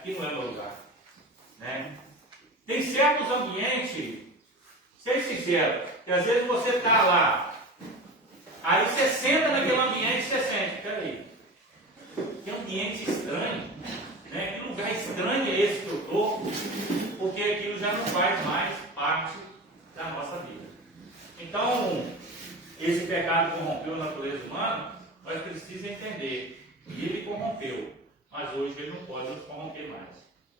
aqui não é meu lugar. Né? Tem certos ambientes, seja sincero, que às vezes você está lá, aí você senta naquele ambiente e você sente, peraí, que ambiente estranho, né? Que lugar estranho é esse que eu estou, porque aquilo já não faz mais parte da nossa vida. Então, esse pecado corrompeu a natureza humana, nós precisamos entender que ele corrompeu, mas hoje ele não pode nos corromper mais.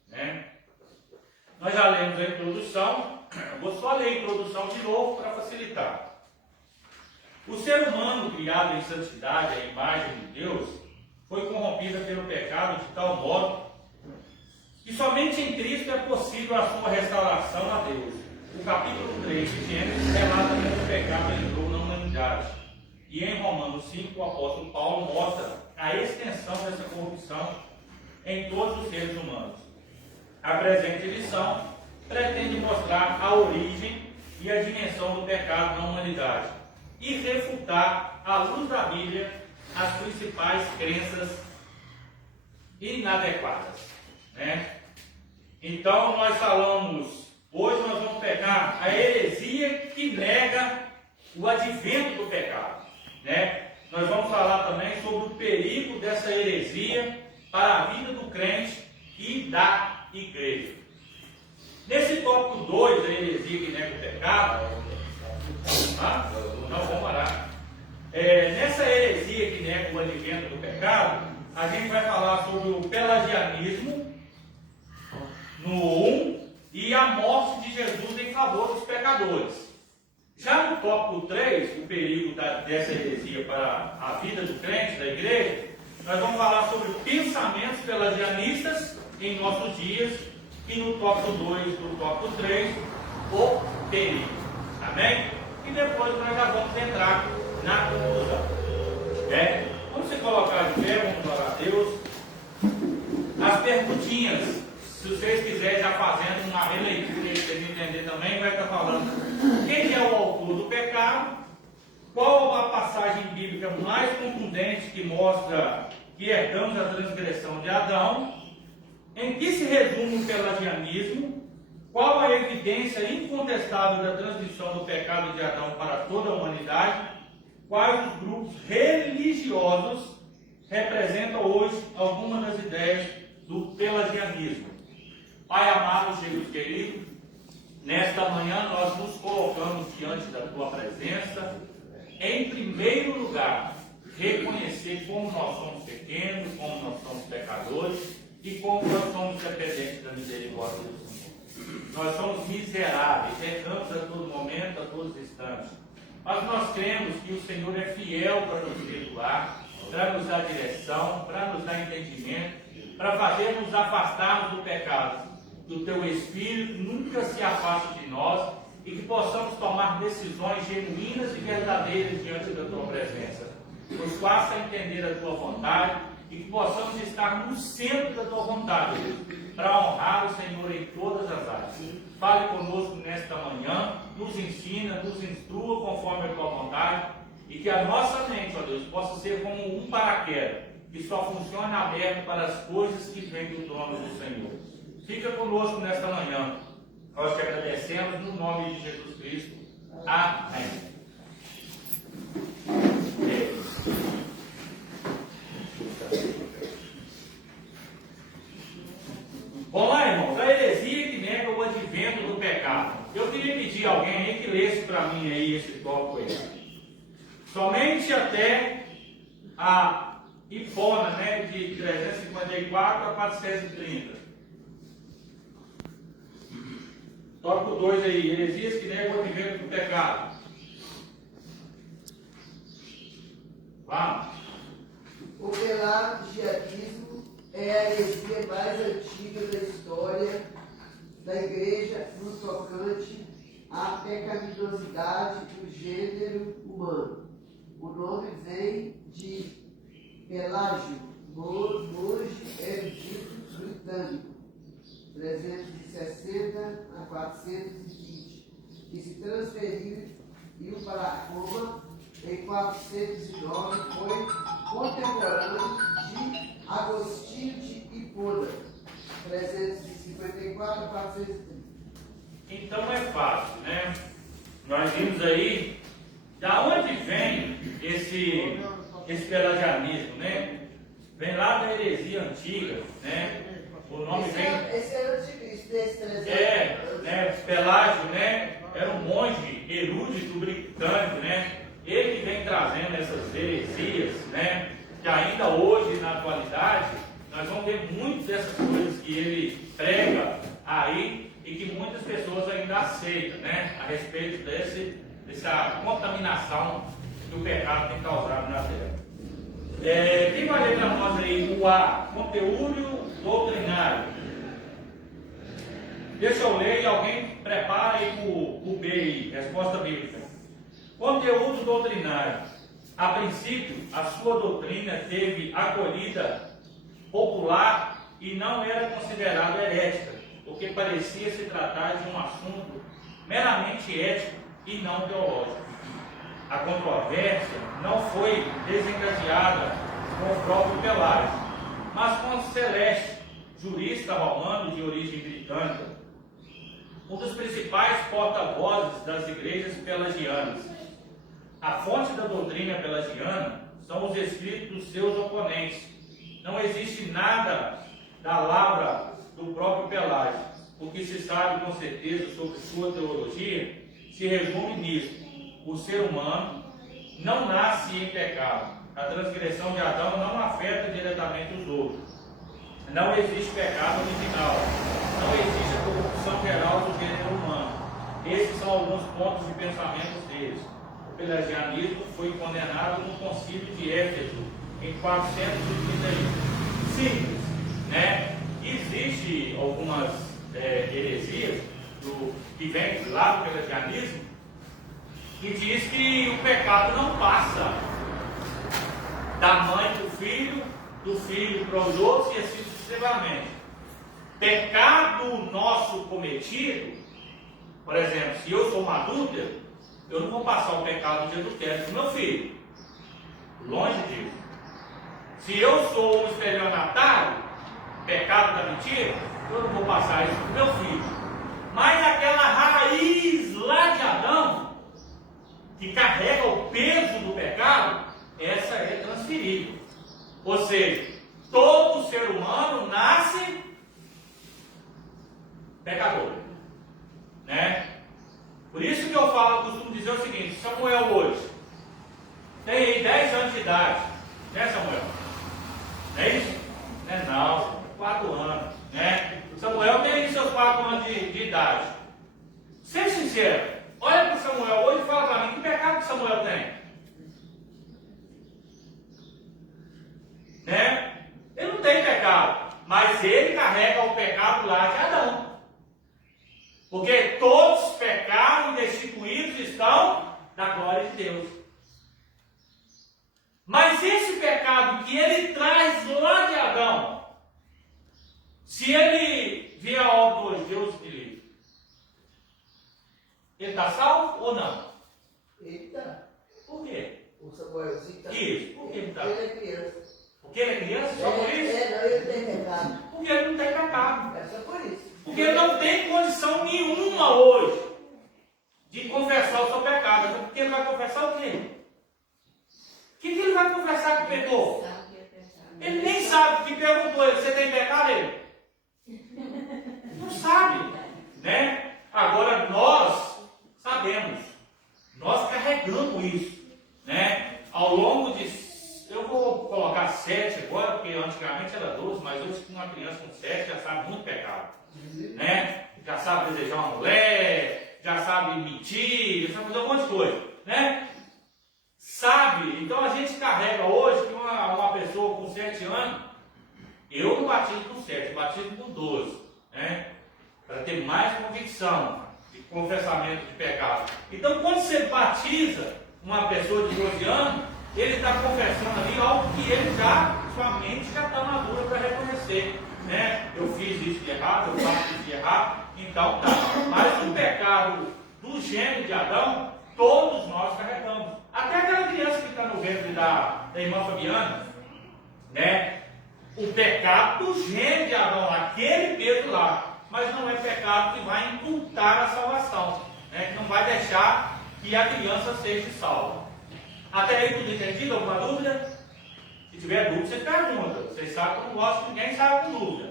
Né? Nós já lemos a introdução, vou só ler a introdução de novo para facilitar. O ser humano criado em santidade, à imagem de Deus, foi corrompida pelo pecado de tal modo que somente em Cristo é possível a sua restauração a Deus. O capítulo 3 de Gênesis relata como o pecado entrou na humanidade. E em Romanos 5, o apóstolo Paulo mostra a extensão dessa corrupção em todos os seres humanos. A presente lição pretende mostrar a origem e a dimensão do pecado na humanidade e refutar, à luz da Bíblia, as principais crenças inadequadas. Né? Então, nós falamos, hoje nós vamos pegar a heresia que nega o advento do pecado. Né? Nós vamos falar também sobre o perigo dessa heresia para a vida do crente e da igreja. Nesse tópico 2, a heresia que nega o pecado, não, vamos parar. Nessa heresia que nega o advento do pecado, a gente vai falar sobre o pelagianismo no 1 e a morte de Jesus em favor dos pecadores. Já no tópico 3, o perigo dessa heresia para a vida do crente, da igreja, nós vamos falar sobre pensamentos pelagianistas em nossos dias e no tópico 2 do tópico 3, o perigo. Amém? E depois nós já vamos entrar na conclusão. Vamos se colocar de pé, vamos orar a Deus. As perguntinhas, se vocês quiserem já fazendo uma releitura para vocês entenderem também, vai estar falando quem é o autor do pecado, qual a passagem bíblica mais contundente que mostra que herdamos a transgressão de Adão, em que se resume o pelagianismo, qual a evidência incontestável da transmissão do pecado de Adão para toda a humanidade, quais os grupos religiosos representam hoje algumas das ideias do pelagianismo. Pai amado, Jesus querido, nesta manhã nós nos colocamos diante da Tua presença, em primeiro lugar, reconhecer como nós somos pequenos, como nós somos pecadores e como nós somos dependentes da misericórdia do Senhor. Nós somos miseráveis, erramos a todo momento, a todos os instantes. Mas nós cremos que o Senhor é fiel para nos perdoar, para nos dar direção, para nos dar entendimento, para fazer nos afastarmos do pecado. Que o Teu Espírito nunca se afaste de nós e que possamos tomar decisões genuínas e verdadeiras diante da Tua presença. Nos faça entender a Tua vontade e que possamos estar no centro da Tua vontade, para honrar o Senhor em todas as áreas. Fale conosco nesta manhã, nos ensina, nos instrua conforme a Tua vontade e que a nossa mente, ó Deus, possa ser como um paraquedas, que só funciona aberto para as coisas que vêm do trono do Senhor. Fica conosco nesta manhã. Nós te agradecemos no nome de Jesus Cristo. Amém. Vamos lá, irmãos. A heresia que nega o advento do pecado. Eu queria pedir a alguém aí que lesse para mim aí esse tópico aí. Somente até a hipona, né, de 354 a 430. Tópico 2 aí, heresias que negam o advento do pecado. Vamos. O pelagianismo é a heresia mais antiga da história da igreja no tocante à pecaminosidade do gênero humano. O nome vem de Pelágio, monge erudito britânico, 360 a 420, que se transferiu para Roma em 409, foi contemporâneo de Agostinho de Hipona, 430. Então é fácil, né? Nós vimos aí da onde vem esse pelagianismo, né? Vem lá da heresia antiga, né? O nome vem. Esse era anticristo, desse 300. Né? Pelágio, né? Era um monge erudito britânico, né? Ele que vem trazendo essas heresias, né? Que ainda hoje, na atualidade, nós vamos ver muitas dessas coisas que ele prega aí e que muitas pessoas ainda aceitam, né? A respeito dessa contaminação que o pecado tem causado na terra. Quem vai ler para nós aí o A, conteúdo doutrinário? Deixa eu ler e alguém prepara aí para o B aí, resposta bíblica. Conteúdo doutrinário. A princípio, a sua doutrina teve acolhida popular e não era considerada herética, porque parecia se tratar de um assunto meramente ético e não teológico. A controvérsia não foi desencadeada com o próprio Pelágio, mas com Celeste, jurista romano de origem britânica, um dos principais porta-vozes das igrejas pelagianas. A fonte da doutrina pelagiana são os escritos dos seus oponentes. Não existe nada da lavra do próprio Pelágio. O que se sabe com certeza sobre sua teologia se resume nisso: o ser humano não nasce em pecado. A transgressão de Adão não afeta diretamente os outros. Não existe pecado original. Não existe a corrupção geral do gênero humano. Esses são alguns pontos de pensamento deles. O pelagianismo foi condenado no concílio de Éfeso em 431. Simples, né? Existem algumas heresias que vêm lá do pelagianismo que diz que o pecado não passa da mãe para o filho, do filho para os outros e assim sucessivamente. Pecado nosso cometido, por exemplo, se eu sou uma adúltera, eu não vou passar o pecado de adultério para o meu filho. Longe disso. Se eu sou um estelionatário, pecado da mentira, eu não vou passar isso para o meu filho. Mas aquela raiz lá de Adão, que carrega o peso do pecado, essa é transferível. Ou seja, todo ser humano nasce pecador, né? Por isso que eu costumo dizer o seguinte: Samuel hoje tem 10 anos de idade, né, Samuel? Não é isso? Não, 4 anos, né? Samuel tem aí seus 4 anos de idade. Seja sincero, olha para Samuel hoje e fala para mim, que pecado que Samuel tem? Né? Ele não tem pecado, mas ele carrega o pecado lá de Adão. Porque todos pecaram e destituídos estão da glória de Deus. Mas esse pecado que ele traz lá de Adão, se ele vier a óbito hoje, Deus me livre, ele está salvo ou não? Eita. Por quê? O Samuelzinho está. Isso, por que ele está? Ele é criança. Porque ele é criança? Só por isso? Não, ele tem pecado. Porque ele não tem pecado. É só por isso. Porque ele não tem condição nenhuma hoje de confessar o seu pecado. Porque ele vai confessar o quê? O que ele vai confessar que pecou? Ele nem sabe. Que perguntou ele: você tem pecado? Ele não sabe, né? Agora nós sabemos. Nós carregamos isso, né? Ao longo de... Eu vou colocar 7 agora, porque antigamente era 12, mas hoje uma criança com 7 já sabe muito pecado, né? Já sabe desejar uma mulher, já sabe mentir, já sabe fazer um monte de coisa, né? Sabe? Então a gente carrega hoje que uma pessoa com 7 anos, eu não batizo com 7, eu batizo com 12, né? Para ter mais convicção de confessamento de pecado. Então quando você batiza uma pessoa de 12 anos, ele está confessando ali algo que ele sua mente já está madura para reconhecer, né? Eu fiz isso de errado, eu faço isso de errado, então tá. Mas o pecado do gênero de Adão, todos nós carregamos. Até aquela criança que está no ventre da irmã Fabiana, né? O pecado do gênero de Adão, aquele peso lá, mas não é pecado que vai encurtar a salvação, né? Que não vai deixar que a criança seja salva. Até aí tudo entendido? Alguma dúvida? Se tiver dúvida, você pergunta. Vocês sabem que eu não gosto de ninguém sabe com dúvida.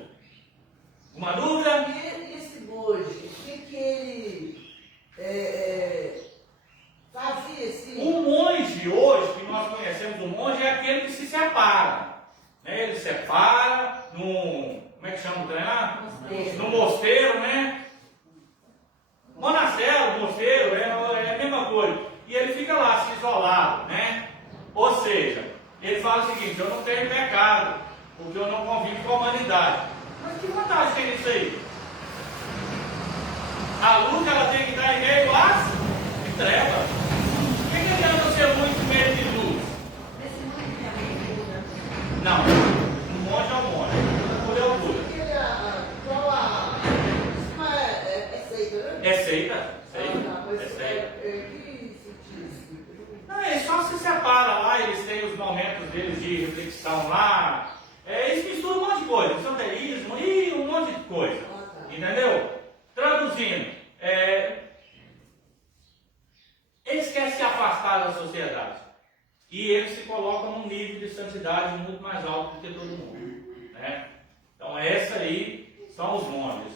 Alguma dúvida? E esse monge, o que ele fazia assim? O monge hoje, que nós conhecemos o monge, é aquele que se separa. Né? Ele separa num, como é que chama o trem lá? No mosteiro, né? Monastério, mosteiro, é a mesma coisa. E ele fica lá, se isolado, né? Ou seja, ele fala o seguinte: eu não tenho pecado, porque eu não convivo com a humanidade. Mas que vantagem tem nisso aí? A luz ela tem que estar em meio às trevas. Por que adianta ser muito meio de luz? Não, um monge é um monge, o Buda é o Buda. Isso é seita, né? É seita? Mas É seita. que sentido? Não, eles só se separam lá, eles têm os momentos deles de reflexão lá. Eles misturam um monte de coisa, esoterismo e um monte de coisa. Entendeu? Traduzindo, eles querem se afastar da sociedade. E eles se colocam num nível de santidade muito mais alto do que todo mundo. Né? Então, essa aí são os monges.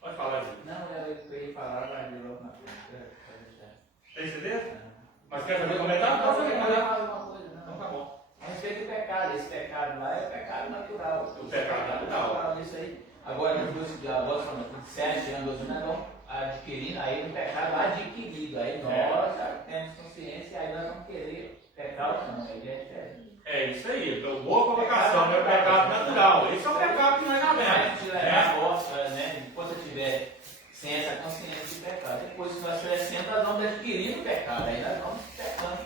Pode falar, gente. Não, eu ia falar, vai de novo na frente. Tem certeza? Mas quer saber comentar? Pode fazer comentar. Uma coisa, não. Então tá bom. A respeito do pecado, esse pecado lá é o pecado natural. O pecado natural. Isso aí. Agora, nós falamos de 7 anos, 12 anos, vamos adquirindo aí um pecado adquirido. Aí nós já temos consciência, aí nós vamos querer pecado, não, aí é diferente. É isso aí, então, boa colocação, é o pecado natural. Esse é o pecado que nós já vemos. Se levar a força, né? Enquanto eu tiver sem essa consciência de pecado, depois que nós crescemos, nós vamos adquirindo o pecado, aí nós vamos pecando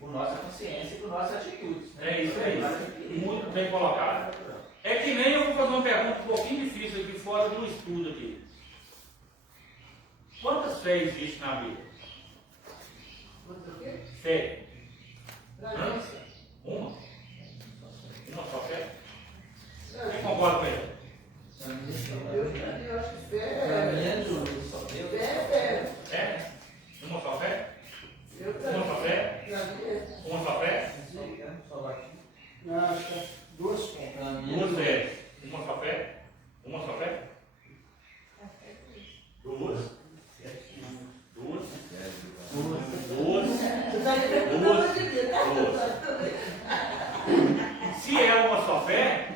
por nossa consciência e por nossas atitudes. Né? É isso aí, muito bem colocado. É que nem eu vou fazer uma pergunta um pouquinho difícil aqui fora do estudo aqui. Quantas fés existe na Bíblia? Quanto o quê? Fé. Ganância. Uma? Uma só fé? Quem concorda com ele? Eu acho que fé Só Deus. é. É? Uma só fé? Eu Uma só fé? Uma só fé? Não, acho que é duas pontas. Duas fés. Uma só fé? Uma só fé? Duas? Duas? Duas? Você está interpretando de quê? Se é uma só fé,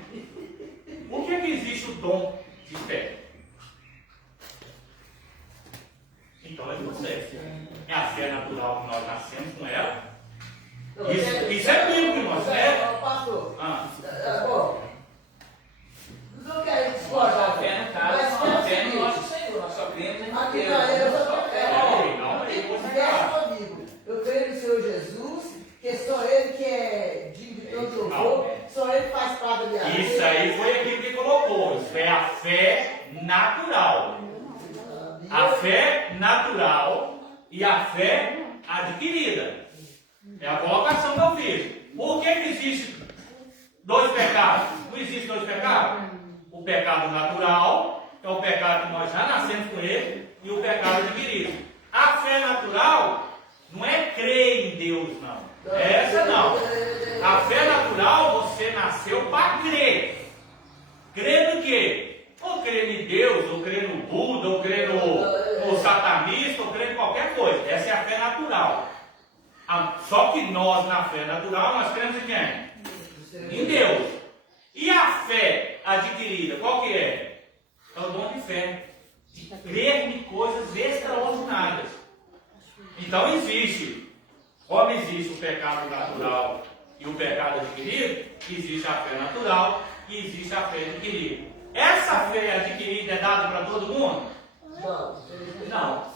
por que existe o dom de fé? Então é você. É a fé natural que nós nascemos com ela. Isso é bíblico, irmãos, né? Pastor, Ah, bom, não quero discordar. A fé no caso, a fé no nosso Senhor, nós só cremos em Aqui Deus. não, eu só Só fé. comigo. Eu creio no Senhor Jesus, que só Ele que é digno de todo louvor, só Ele faz parte da minha vida. isso aí foi aquilo que colocou. Isso é a fé natural. A fé natural e a fé adquirida. É a colocação que eu fiz. Por que existe dois pecados? Não existe dois pecados? O pecado natural, que é o pecado que nós já nascemos com ele, e o pecado adquirido. A fé natural não é crer em Deus, não. Essa não. A fé natural, você nasceu para crer. Crer no quê? Ou crer em Deus, ou crer no Buda, ou crer no satanista, ou crer em qualquer coisa. Essa é a fé natural. Só que nós, na fé natural, nós cremos em quem? Em Deus. E a fé adquirida, qual que é? É o dom de fé. De crer em coisas extraordinárias. Então existe. Como existe o pecado natural e o pecado adquirido, existe a fé natural e existe a fé adquirida. Essa fé adquirida é dada para todo mundo? Não.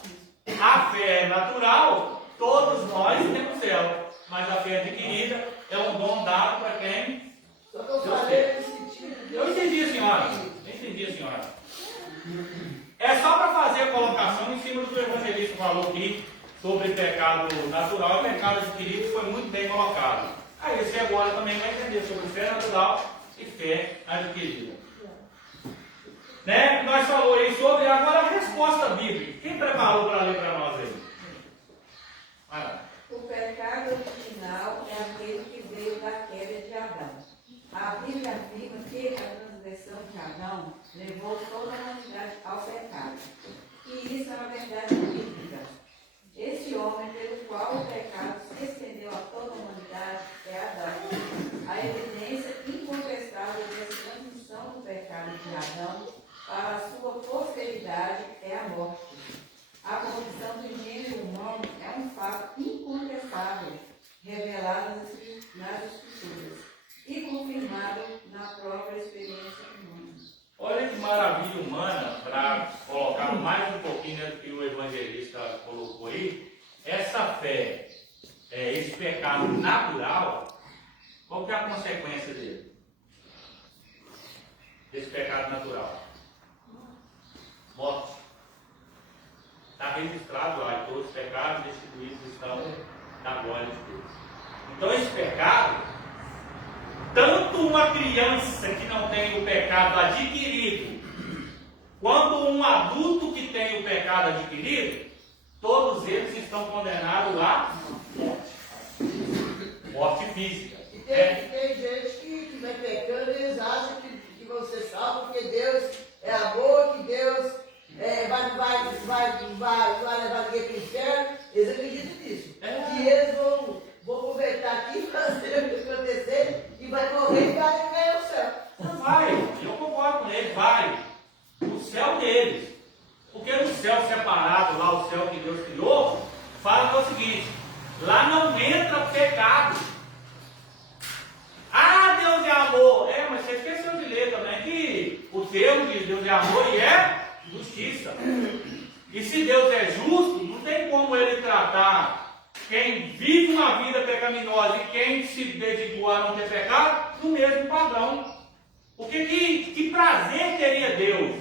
A fé natural, todos nós temos ela. Mas a fé adquirida é um dom dado para quem? Só que eu falei no sentido de Eu entendi, senhora. É só para fazer a colocação em cima do que o evangelista falou aqui sobre pecado natural e pecado adquirido, foi muito bem colocado. Aí você agora também vai entender sobre fé natural e fé adquirida. Né? nós falamos aí sobre agora a resposta bíblica. Quem preparou para ler para nós aí? Vai lá. O pecado original é aquele que veio da queda de Adão. A Bíblia afirma que a transgressão de Adão levou toda a humanidade ao pecado. E isso é uma verdade bíblica. Esse homem pelo qual o pecado se estendeu a toda a humanidade é Adão. A evidência incontestável dessa transmissão do pecado de Adão para a sua posteridade é a morte. A corrupção do gênero humano é um fato incontestável, revelado nas Escrituras e confirmado na própria experiência humana. Olha que maravilha humana, para colocar mais um pouquinho do que o evangelista colocou aí, essa fé, esse pecado natural, qual que é a consequência dele? Desse pecado natural? Morte. Está registrado lá, e todos os pecados destituídos estão na glória de Deus. Então esse pecado, tanto uma criança que não tem o pecado adquirido, quanto um adulto que tem o pecado adquirido, todos eles estão condenados à morte. Morte física. E tem gente que vai pecando e eles acham que você salva porque Deus é amor, que Deus vai levar ninguém para o inferno. Eles acreditam nisso. Que eles vão aproveitar aqui, fazer o que acontecer e vai morrer e vai ganhar o céu. Não vai, eu concordo com ele, vai. O céu deles. Porque no céu separado, lá o céu que Deus criou, fala que é o seguinte, lá não entra pecado. Ah, Deus é amor. Mas você esqueceu de ler também que o termo de Deus é amor e é justiça. E se Deus é justo, não tem como ele tratar quem vive uma vida pecaminosa e quem se dedicou a não ter pecado no mesmo padrão. Porque que prazer teria Deus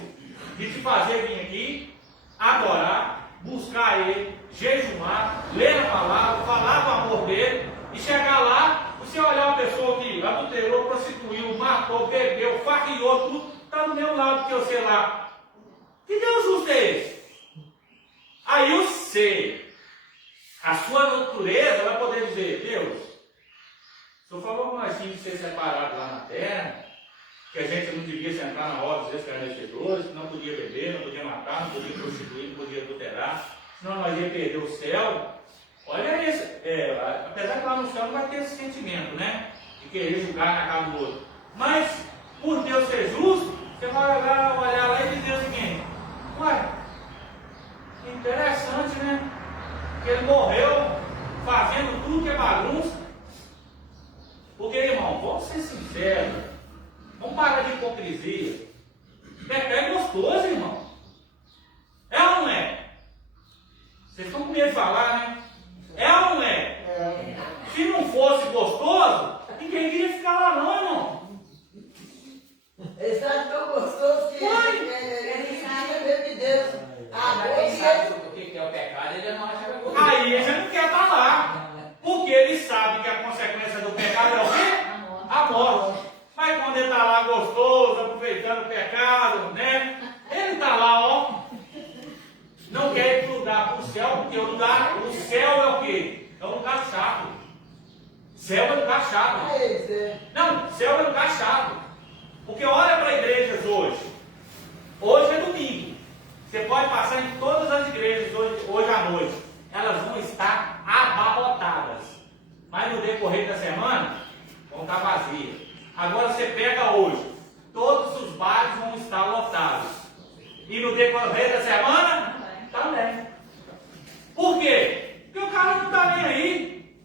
de te fazer vir aqui, adorar, buscar Ele, jejuar, ler a palavra, falar do amor dele, e chegar lá, você olhar uma pessoa que adulterou, prostituiu, matou, bebeu, farriou, tudo, está do mesmo lado que você lá. Que Deus justo é esse? Aí você, a sua natureza vai poder dizer, Deus, o Senhor falou que nós tínhamos que ser separados lá na terra, que a gente não devia sentar na roda dos escarnecedores, que não podia beber, não podia matar, não podia prostituir, não podia adulterar, senão nós ia perder o céu. Olha isso, apesar que lá no céu não vai ter esse sentimento, né? De querer julgar na cara do outro. Mas, por Deus ser justo, você vai olhar lá e dizer o seguinte, ué, que interessante, né? Que ele morreu fazendo tudo que é bagunça. Porque, irmão, vamos ser sinceros, vamos parar de hipocrisia. Pecado é gostoso, irmão. É ou não é? Vocês estão com medo de falar, né? É ou não é? Se não fosse gostoso, ninguém queria ficar lá não, irmão. Eles acham tão gostoso que eles sabem mesmo de Deus. Quem sabe o que é o pecado, ele não acha gostoso. Aí ele já não quer estar lá. Porque ele sabe que a consequência do pecado é o quê? A morte. Mas quando ele está lá gostoso, aproveitando o pecado, né? Ele está lá, ó. Não quer ir para o céu, porque o céu é o quê? É um lugar chato. Céu é um lugar chato. Não, céu é um lugar chato. Porque olha para igrejas hoje. Hoje é domingo. Você pode passar em todas as igrejas hoje à noite. Elas vão estar abarrotadas. Mas no decorrer da semana, vão estar vazias. Agora você pega hoje. Todos os bares vão estar lotados. E no decorrer da semana, também. Por quê? Porque o cara não está nem aí.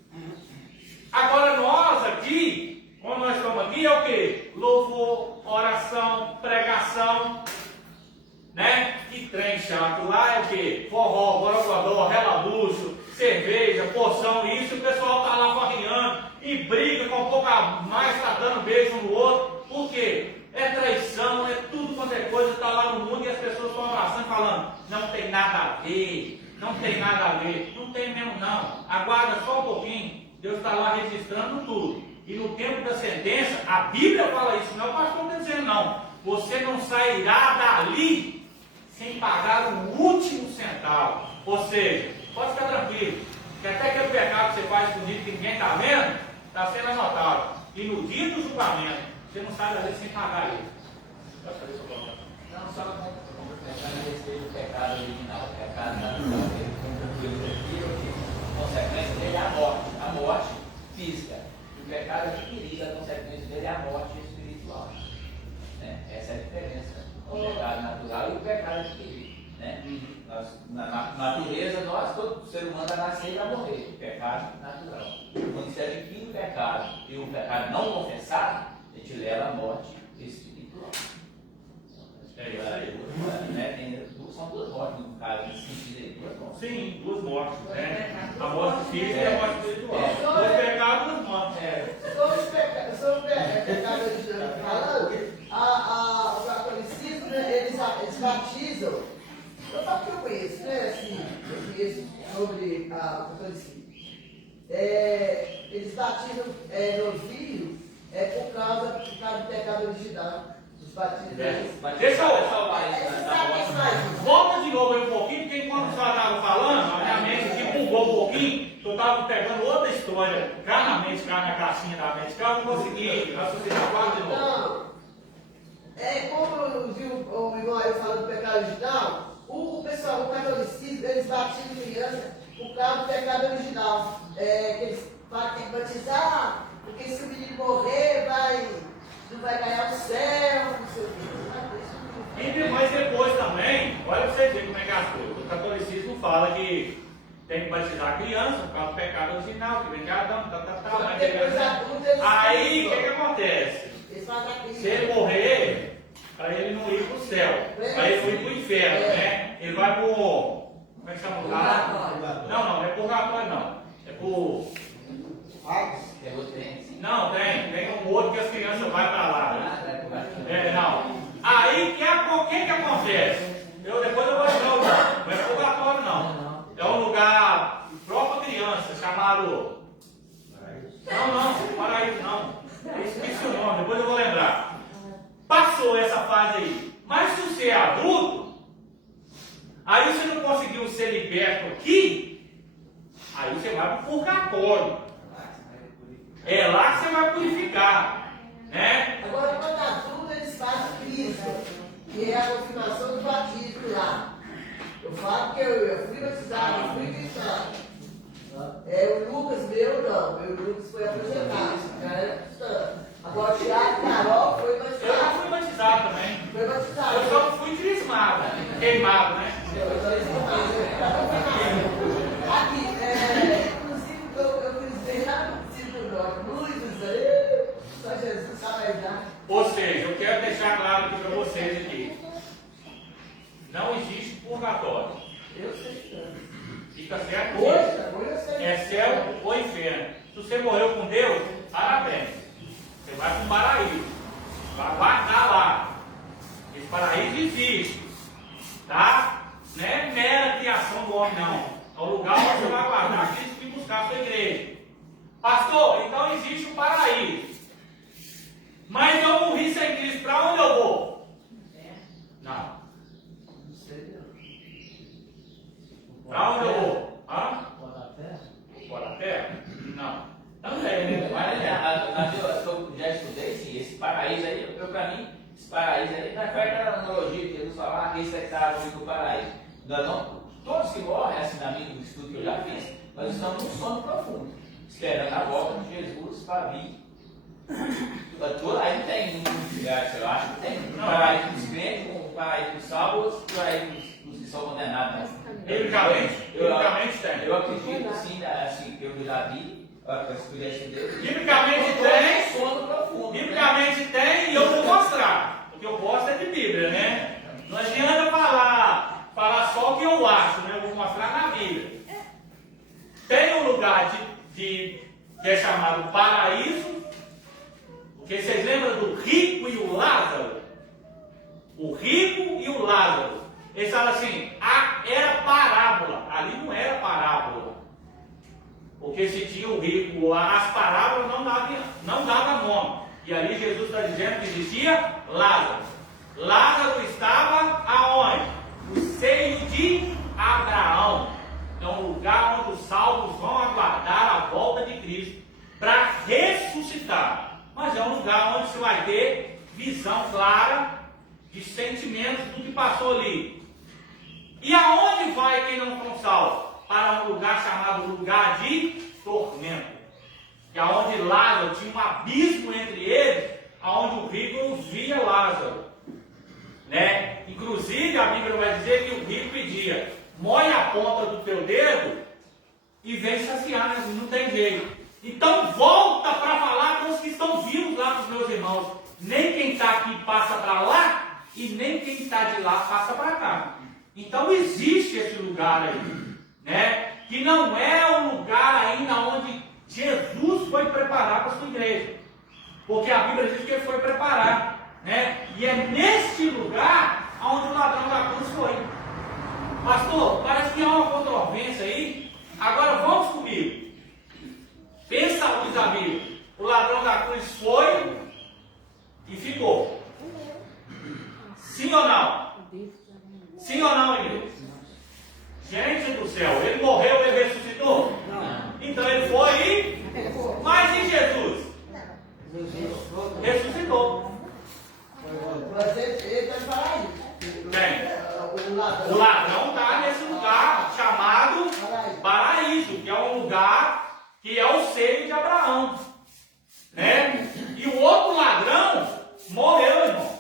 Agora nós aqui, quando nós estamos aqui, é o quê? Louvor, oração, pregação, né? Que trem chato. Lá é o quê? Forró, borogodó, relabucho, cerveja, porção, isso. O pessoal está lá farriando e briga com um pouco a mais, está dando beijo um no outro. Por quê? É traição, é tudo quanto é coisa, está lá no mundo e as pessoas estão abraçando, falando, não tem nada a ver, não tem nada a ver, não tem mesmo não, aguarda só um pouquinho, Deus está lá registrando tudo. E no tempo da sentença, a Bíblia fala isso, não é o pastor está dizendo não, você não sairá dali sem pagar o último centavo. Ou seja, pode ficar tranquilo, que até aquele pecado que você faz escondido que ninguém está vendo, está sendo anotado. E no dia do julgamento, você não sai dali sem pagar ele. Pode fazer sua palavra. Não, só complementar a respeito do pecado original. O pecado natural, ele tem a consequência dele é a morte. A morte física. O pecado adquirido, a consequência dele é a morte espiritual. Né? Essa é a diferença do pecado natural e o pecado adquirido. Né? Na natureza, todo ser humano vai nascer e vai morrer. O pecado natural. Quando você adquire o pecado e o pecado não confessado, ele te leva à morte espiritual. É isso aí. Né? São duas mortes, no caso, nesse sentido aí, duas mortes. Sim, duas mortes, né? A morte física e a morte espiritual. Dois pecados, duas mortes. Sobre o pecado original falando, o catolicismo, né, eles batizam. Eu falo que eu conheço, né? Assim, eu conheço sobre o catolicismo. Eles batizam novinho por causa do pecado original. Os batismos. Deixa eu. Volta de novo aí um pouquinho, porque enquanto você estava falando, a minha mente aqui bugou um pouquinho, eu estava pegando outra história, cá na caixinha da mente, que eu não consegui raciocinar quase de novo. Não. Como eu vi o irmão aí falando do pecado original, o pessoal, o catolicismo, eles batizam criança por causa do pecado original. Que eles falam que tem que batizar, porque se o menino morrer, não vai ganhar o céu, não sei o quê. Mas depois também, olha para você ver como é que é as coisas. O catolicismo fala que tem que batizar a criança por causa do pecado original, que vem de Adão, Aí, o que acontece? Se ele morrer, para ele não ir para o céu, para ele não ir para o inferno, né? Ele vai para o... Como é que chama o lugar? Não é purgatório não. É para o... Não, tem um outro que as crianças vão para lá. Né? Não. Aí, o que acontece? Depois eu vou lembrar o nome. Não é purgatório não. É um lugar próprio criança, chamado... Não, paraíso não. Esqueci o nome, depois eu vou lembrar. Passou essa fase aí. Mas se você é adulto, aí você não conseguiu ser liberto aqui, aí você vai para o purgatório. É lá que você vai purificar. Né? Agora, quando adulto, eles fazem Cristo, que é a confirmação do batismo lá. Eu falo que eu fui batizado, eu fui cristão. O Lucas meu não, o Lucas foi aposentado, o cara era cristão. Agora o Thiago e Carol foi batizado. Eu não fui batizado também. Foi batizado. Eu só fui crismado, queimado, né? Aqui, inclusive eu crismei lá no Círculo Norte, muitos aí, só Jesus sabe a idade. Ou seja, eu quero deixar claro aqui para vocês aqui. Não existe purgatório. Eu sei tanto. Fica certo? Hoje eu sei. É céu ou inferno. Se você morreu com Deus, parabéns. Você vai para o paraíso. Vai guardar lá. Esse paraíso existe. Tá? Não é mera criação do homem, não. É o lugar onde você vai guardar Cristo e buscar a sua igreja. Pastor, então existe o paraíso. Mas eu morri sem Cristo. Para onde eu vou? Não. Não sei não. Para onde eu vou? Fora da terra? Fora da terra? Não. Também, né? Mas eu já estudei esse paraíso aí, para mim, esse paraíso aí, não foi aquela analogia que Jesus falava que esse é que está no paraíso. Não, todos que morrem, assim, na minha estudo que eu já fiz, nós estamos num sono profundo, esperando a volta de Jesus para vir. Aí tem um lugar, eu acho que tem um paraíso dos crentes, um paraíso dos salvos, um paraíso dos que são condenados. Biblicamente tem. Eu acredito sim, assim, que eu já vi, para estudar esse Deus. Biblicamente tem. Sono profundo. Biblicamente tem e eu vou mostrar. O que eu gosto é de Bíblia, né? Não adianta falar só o que eu acho, né? Eu vou mostrar na Bíblia. Tem um lugar que é chamado paraíso. Porque vocês lembram do rico e o Lázaro? O rico e o Lázaro. Eles falam assim, era parábola. Ali não era parábola. Porque se tinha o rico, as parábolas não davam nome. E ali Jesus está dizendo que existia Lázaro. Lázaro estava aonde? No de sentimentos do que passou ali. E aonde vai quem não são salvos? Para um lugar chamado lugar de tormento. Que é onde Lázaro tinha um abismo entre eles, aonde o rico não via Lázaro. Né? Inclusive a Bíblia vai dizer que o rico pedia: moe a ponta do teu dedo e vem saciar, né? Não tem jeito. Então volta para falar com os que estão vivos lá, com os meus irmãos. Nem quem está aqui passa para lá, e nem quem está de lá passa para cá. Então existe esse lugar aí, né? Que não é o lugar ainda onde Jesus foi preparar para a sua igreja. Porque a Bíblia diz que ele foi preparar, né? E é neste lugar onde o ladrão da cruz foi. Pastor, parece que há uma controvérsia aí. Agora vamos comigo. Pensa, diz a Bíblia, o ladrão da cruz foi e ficou. Sim ou não? Sim ou não, igreja? Gente do céu, ele morreu, ele ressuscitou? Não. Então ele foi e... Mas e Jesus? Ressuscitou. Mas ele está em paraíso. Bem, O ladrão. o ladrão está nesse lugar chamado paraíso, que é um lugar que é o seio de Abraão, né? E o outro ladrão morreu, irmão.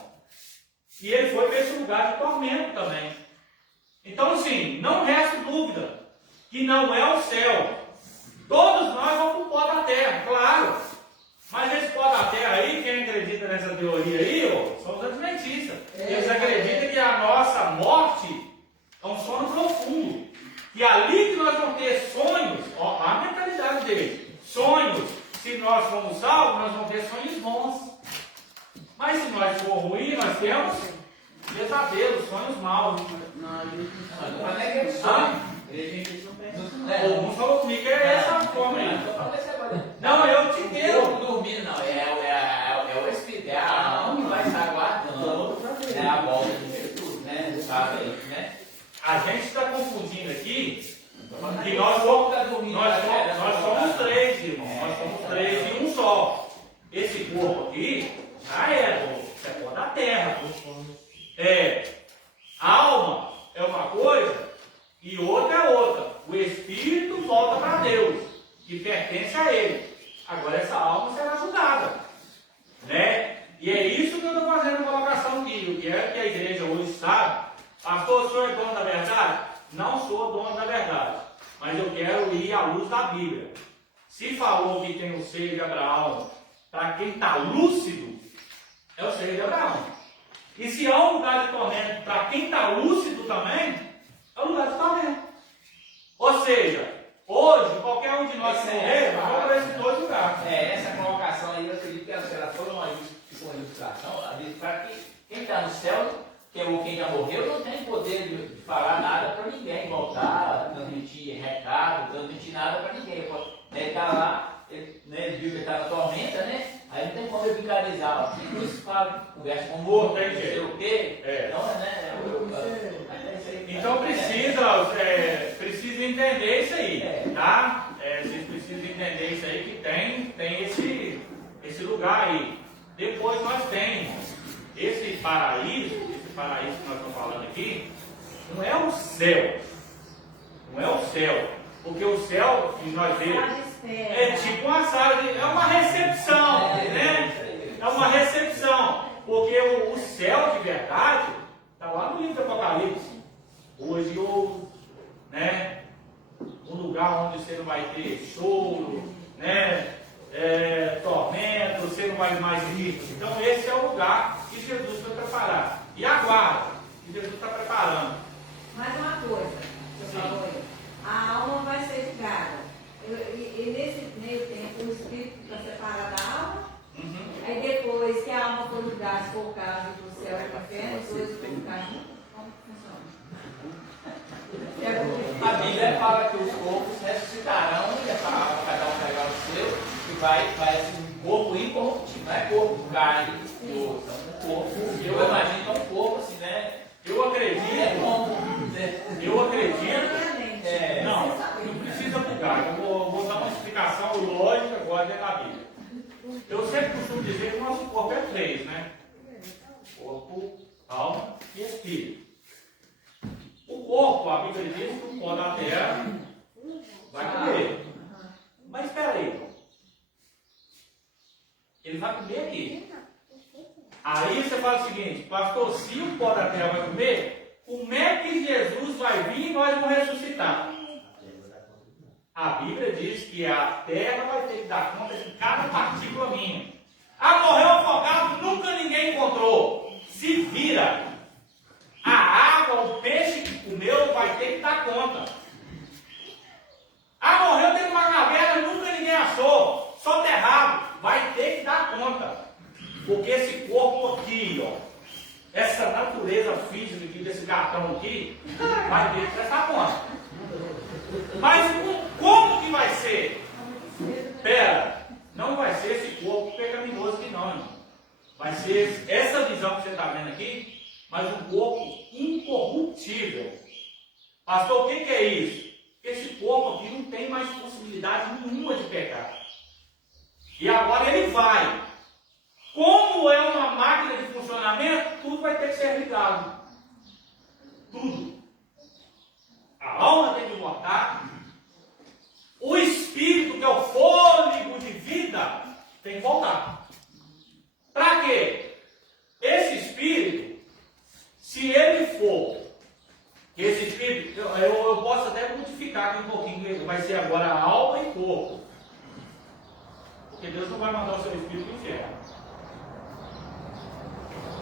E ele foi para esse lugar de tormento também. Então, assim, não resta dúvida que não é o céu. Todos nós vamos para o pó da terra, claro. Mas esse pó da terra aí, quem acredita nessa teoria aí, ó, são os adventistas. Eles acreditam que a nossa morte é um sono profundo. E ali que nós vamos ter sonhos, ó, a mentalidade dele. Sonhos, se nós formos salvos, nós vamos ter sonhos bons. Mas se nós for ruim, nós temos pesadelos, sonhos maus. Mas é que ele sonha. Alguns falou comigo que é essa forma aí. Não, eu te entendo. Dormindo, não. É o Espírito, é a alma que vai estar guardando. É a volta de Jesus, né? Sabe aí, né? A gente está confundindo aqui que nós somos três, irmão. Nós somos três e um só. Esse corpo aqui já é corpo da terra. Alma é uma coisa e outra é outra. O espírito volta para Deus, que pertence a Ele. Agora essa alma será julgada, né? E é isso que eu estou fazendo a colocação aqui. O que é que a igreja hoje sabe? Pastor, o senhor é dono da verdade? Não sou dono da verdade, mas eu quero ir à luz da Bíblia. Se falou que tem o seio de Abraão, para quem está lúcido, é o seio de Abraão. E se há um lugar de tormento para quem está lúcido também, é o lugar de tormento. Ou seja, hoje, qualquer um de nós que morrer, vai para esses dois lugares. Essa colocação aí, eu acredito que ela foi uma ilustração, para que quem está no céu, quem já morreu, não tem poder de falar nada para ninguém, voltar, transmitir recado, transmitir nada para ninguém. Ele está lá, ele viu que está na tormenta, né? Aí não tem como eu vicalizar. Por isso fala, conversa com o morto, não sei o quê. Então, né? Então precisa entender isso aí, tá? Vocês precisam entender isso aí, que tem esse lugar aí. Depois nós temos esse paraíso que nós estamos falando aqui, não é o céu. Não é o céu. Porque o céu que nós vemos é tipo uma sala, é uma recepção, né? É uma recepção. Porque o céu de verdade está lá no livro do Apocalipse. Hoje né? Um lugar onde você não vai ter choro, né? Tormento, você não vai mais rir. Então esse é o lugar que Jesus foi preparar. E aguarda, que Jesus está preparando. Mais uma coisa, você falou aí. A alma vai ser julgada. E nesse meio tempo o espírito está separado da alma. Aí depois que a alma for julgada, se for o caso do céu e do inferno, os dois vão ficar juntos. Como funciona? A Bíblia fala que os corpos ressuscitarão, para cada um pegar o seu, e vai assim, um corpo incorruptível, não é corpo carne, um corpo. Eu imagino que é um corpo assim, né? Eu acredito. Não precisa bugar. Eu vou dar uma explicação lógica agora dentro da Bíblia. Eu sempre costumo dizer que o nosso corpo é três, né? Corpo, alma e espírito. O corpo, a Bíblia diz que o pó da terra vai comer. Mas espera aí. Ele vai comer aqui. Aí você fala o seguinte, pastor, se o pó da terra vai comer, como é que Jesus vai vir e nós vamos ressuscitar? A Bíblia diz que a terra vai ter que dar conta de cada partícula minha. Morreu afogado, nunca ninguém encontrou. Se vira. A água, o peixe que comeu vai ter que dar conta. Morreu dentro de uma caverna, nunca ninguém achou. Soterrado, vai ter que dar conta. Porque esse corpo aqui, ó, essa natureza física aqui, desse gatão aqui, vai ter que prestar conta. Mas como que vai ser? Espera, não vai ser esse corpo pecaminoso aqui não, irmão. Vai ser essa visão que você está vendo aqui, mas um corpo incorruptível. Pastor, o que é isso? Esse corpo aqui não tem mais possibilidade nenhuma de pecar. E agora ele vai. Como é uma máquina de funcionamento, tudo vai ter que ser ligado. Tudo. A alma tem que voltar. O espírito, que é o fôlego de vida, tem que voltar. Para quê? Esse espírito, se ele for, esse espírito, eu posso até modificar aqui um pouquinho, vai ser agora alma e corpo. Porque Deus não vai mandar o seu espírito no inferno.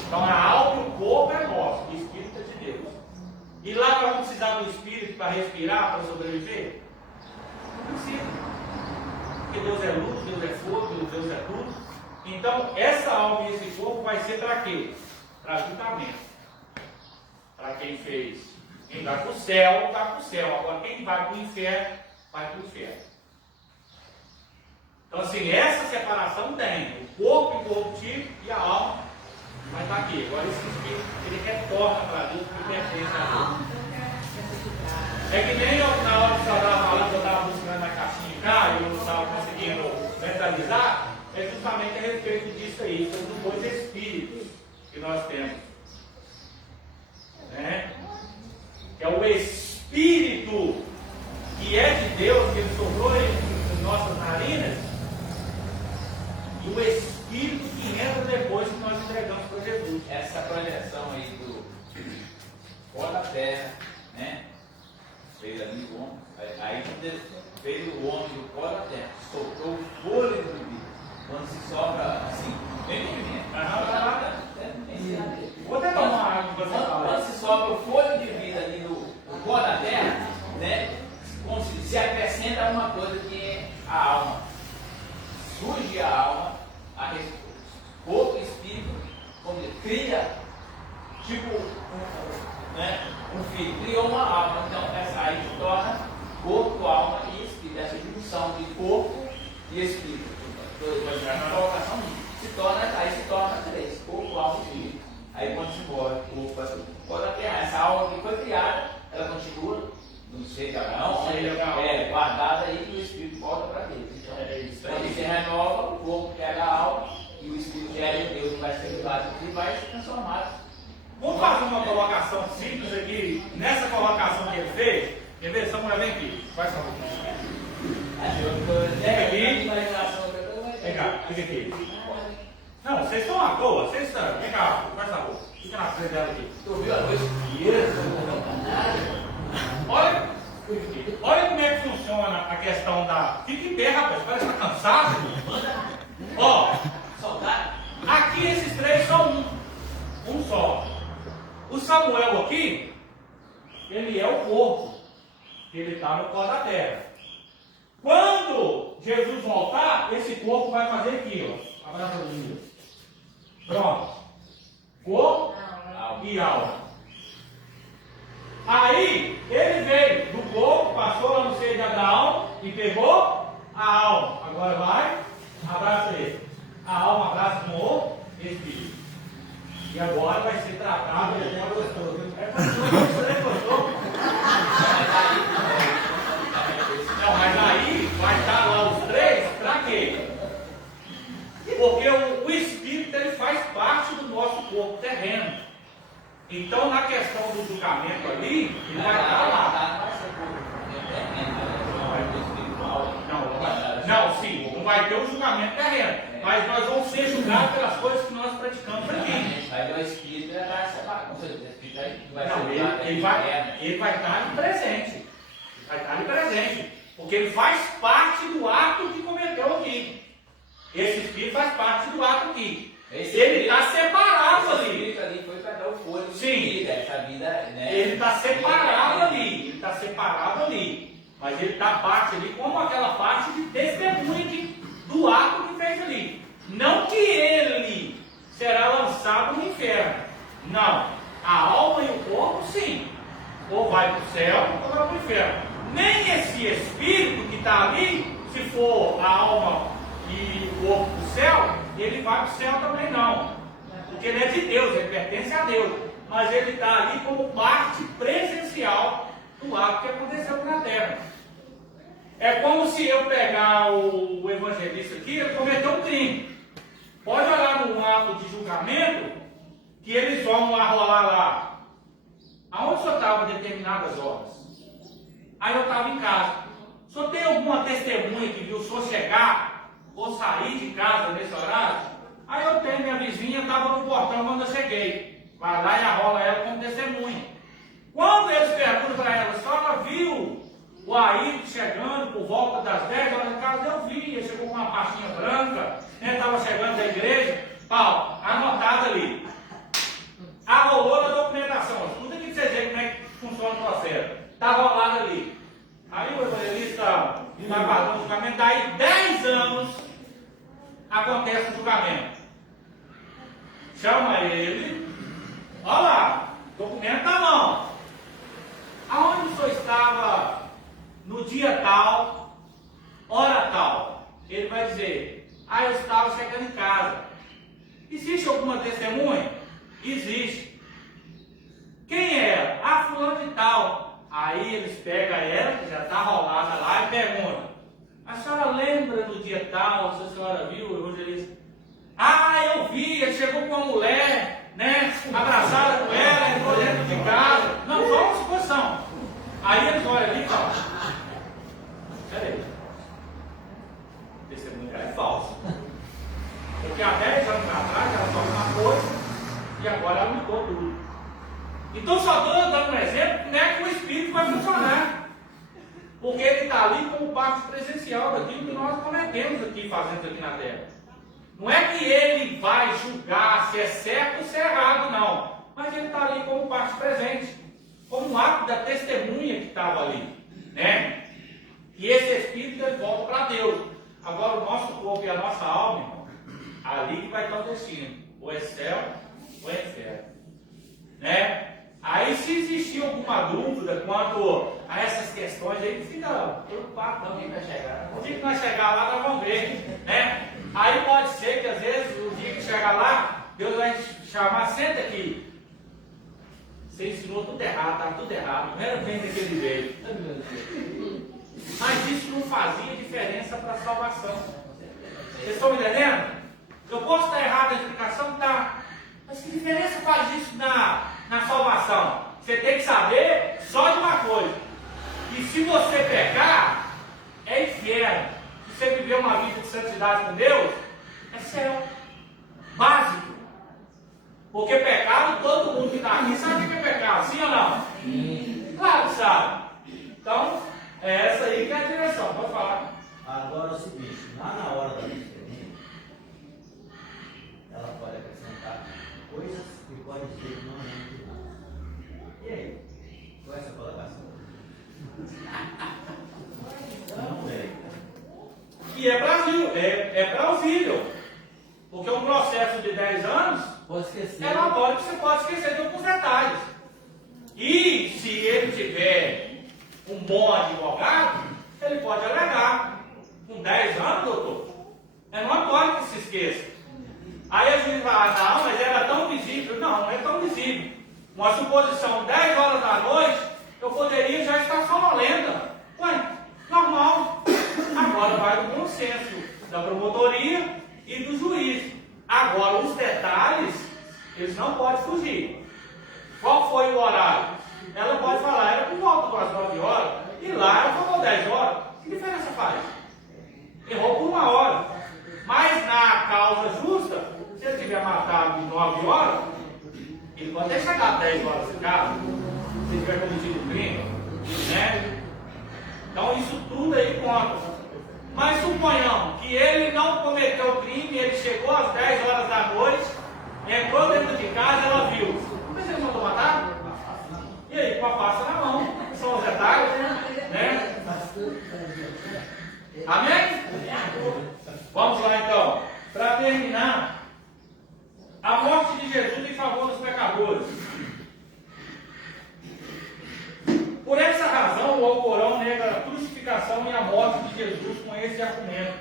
Então a alma e o corpo é nosso, o espírito é de Deus. E lá nós vamos precisar do espírito para respirar, para sobreviver? Não precisa. Porque Deus é luz, Deus é fogo, Deus é tudo. Então essa alma e esse corpo vai ser para quê? Para julgamento. Para quem fez. Quem vai para o céu, vai para o céu. Agora quem vai para o inferno, vai para o inferno. Então assim, essa separação tem. O corpo incorruptível e a alma. Mas está aqui, agora esse espírito, ele retorna para Deus, porque pertence a Deus. É que nem eu, na hora que você estava falando, eu estava buscando na caixinha de cá, e eu não estava conseguindo mentalizar, é justamente a respeito disso aí, sobre os dois espíritos que nós temos. Né? Que é o espírito que é de Deus, que ele sobrou em nossas narinas, e o espírito que entra depois que nós entregamos para Jesus. Essa projeção aí do pó da terra, né? Fez ali o homem, aí fez o homem do pó da terra, soltou o fôlego de vida. Quando se sopra assim, bem pequeno. Vou até tomar uma água para você falar. Quando se sopra o fôlego de vida ali no pó da terra, né? Se acrescenta uma coisa que é a alma. Surge a alma, corpo e espírito, como ele cria, tipo um filho, criou uma alma. Então essa aí se torna corpo, alma e espírito. Essa junção de corpo e espírito, na colocação se torna três, corpo, alma e espírito. Aí quando se morre, o corpo vai para o pó da terra. Essa alma que foi criada, ela continua no seio de Abraão, guardada aí, e o espírito volta para Deus. Então, quando se renova, o corpo pega a alma e o espírito que é de Deus vai ser ligado e vai se transformar. Vamos fazer uma colocação simples aqui, nessa colocação que ele fez. Quer ver? Samuel, vem aqui. Faz favor. Vem cá, fica aqui. Não, vocês estão à toa, vocês estão. Vem cá, faz favor. Fica na frente dela aqui. Tu viu a luz? Olha como é que funciona a questão da. Fica em pé, rapaz, parece que está cansado. Ó, aqui esses três são um só. O Samuel aqui, ele é o corpo, ele está no pó da terra. Quando Jesus voltar, esse corpo vai fazer aqui, ó. Abraça os dias. Pronto. Corpo e alma. Aí, ele veio do corpo, passou lá no seio da alma e pegou a alma. Agora vai, abraça ele. A alma abraça com o espírito. E agora vai ser tratado. Ele já gostou, viu? Você gostou? Não, mas aí vai estar lá os três, pra quê? Porque o espírito ele faz parte do nosso corpo terreno. Então, na questão do julgamento ali, ele vai estar lá. Não vai ser por espiritual. Não, sim, não vai ter o julgamento terreno. Mas nós vamos ser julgados pelas coisas que nós praticamos aqui. Aí o espírito vai separar, com certeza. O espírito vai Não, ser ele vai estar ali presente. Vai estar ali presente. Porque ele faz parte do ato que cometeu aqui. Esse espírito faz parte do ato aqui. Ele está separado ali. Esse espírito ali foi para dar o fôlego. Sim. Essa vida, né? Ele está separado ali. Ele está separado ali. Mas ele está parte ali como aquela parte de testemunha do ato que fez ali. Não que ele será lançado no inferno. Não. A alma e o corpo, sim. Ou vai para o céu ou vai para o inferno. Nem esse espírito que está ali, se for a alma e o corpo para o céu, ele vai para o céu também não. Porque ele é de Deus, ele pertence a Deus. Mas ele está ali como parte presencial do ato que aconteceu aqui na terra. É como se eu pegar o evangelista aqui, ele cometeu um crime. Pode olhar no ato de julgamento, que eles vão arrolar lá. Aonde o senhor estava determinadas horas? Aí eu estava em casa. O senhor tem alguma testemunha que viu o senhor chegar ou sair de casa nesse horário? Aí eu tenho, minha vizinha estava no portão quando eu cheguei. Vai lá e arrola ela como testemunha. Quando eles perguntam para ela, a senhora viu o Ayrton chegando por volta das 10 horas de casa? Eu vi, ele chegou com uma pastinha branca, estava chegando da igreja, pau, anotado ali. Arrolou na documentação. Escuta aqui pra vocês verem como é que funciona o processo. Está rolado ali. Aí o evangelista vai guardando o julgamento. Daí 10 anos acontece o julgamento. Chama ele. Olha lá, documento na mão. Aonde o senhor estava no dia tal, hora tal? Ele vai dizer: eu estava chegando em casa. Existe alguma testemunha? Existe. Quem é ela? Fulano de tal. Aí eles pegam ela, que já está rolada lá, e perguntam: a senhora lembra do dia tal, se a senhora viu o evangelista? Eu vi, ele chegou com uma mulher, né, abraçada com ela, entrou dentro de casa. Não, só uma suposição. Aí eles olham ali e falam: peraí, testemunho é falso. Porque há 10 anos atrás ela só uma coisa e agora ela mudou tudo. Então só estou dando um exemplo como é que o espírito vai funcionar. Porque ele está ali como parte presencial daquilo que nós cometemos aqui, fazendo aqui na terra. Não é que ele vai julgar se é certo ou se é errado, não. Mas ele está ali como parte presente, como um ato da testemunha que estava ali, né? E esse espírito ele volta para Deus. Agora o nosso corpo e a nossa alma, irmão, ali que vai estar o destino. Ou é céu ou é inferno, né? Aí se existir alguma dúvida quanto a essas questões, aí fica preocupado, não, quem vai chegar. O dia que nós chegar lá, nós vamos ver, né? Aí pode ser que às vezes o dia que chegar lá, Deus vai chamar: senta aqui. Você ensinou tudo errado, está tudo errado, não era bem daquele jeito. Mas isso não fazia diferença para a salvação. Vocês estão me entendendo? Eu posso estar errado na explicação? Tá. Mas que diferença faz isso na salvação? Você tem que saber só de uma coisa: que se você pecar, é inferno. Se você viver uma vida de santidade com Deus, é céu. Básico. Porque pecado, todo mundo que está aqui sabe o que é pecado, sim ou não? Sim. Claro que sabe. Então, é essa aí que é a direção. Pode falar. Agora é o seguinte: lá na hora da testemunha, ela pode acrescentar coisas que pode dizer que não lembra de nada. E aí? Qual é essa colocação? Não lembra. E é plausível. Porque um processo de 10 anos Pode esquecer. é notório que você pode esquecer de alguns detalhes. E se ele tiver um bom advogado, ele pode alegar. Com 10 anos, doutor, é notório que se esqueça. Aí a gente vai: não, mas era tão visível. Não, não é tão visível. Uma suposição: 10 horas da noite, eu poderia já estar sonolenta. Ué, normal. Agora vai do consenso da promotoria e do juiz. Agora, os detalhes, eles não podem fugir. 10 horas de casa, se tiver cometido crime, né? Então isso tudo aí conta. Mas suponhamos que ele não cometeu o crime, ele chegou às 10 horas da noite, entrou dentro de casa, ela viu. Mas ele mandou matar? E aí, com a pasta na mão, são os detalhes, né? Amém? Vamos lá então. Para terminar, a morte de Jesus em favor dos pecadores. Por essa razão, o Alcorão nega a crucificação e a morte de Jesus com esse argumento.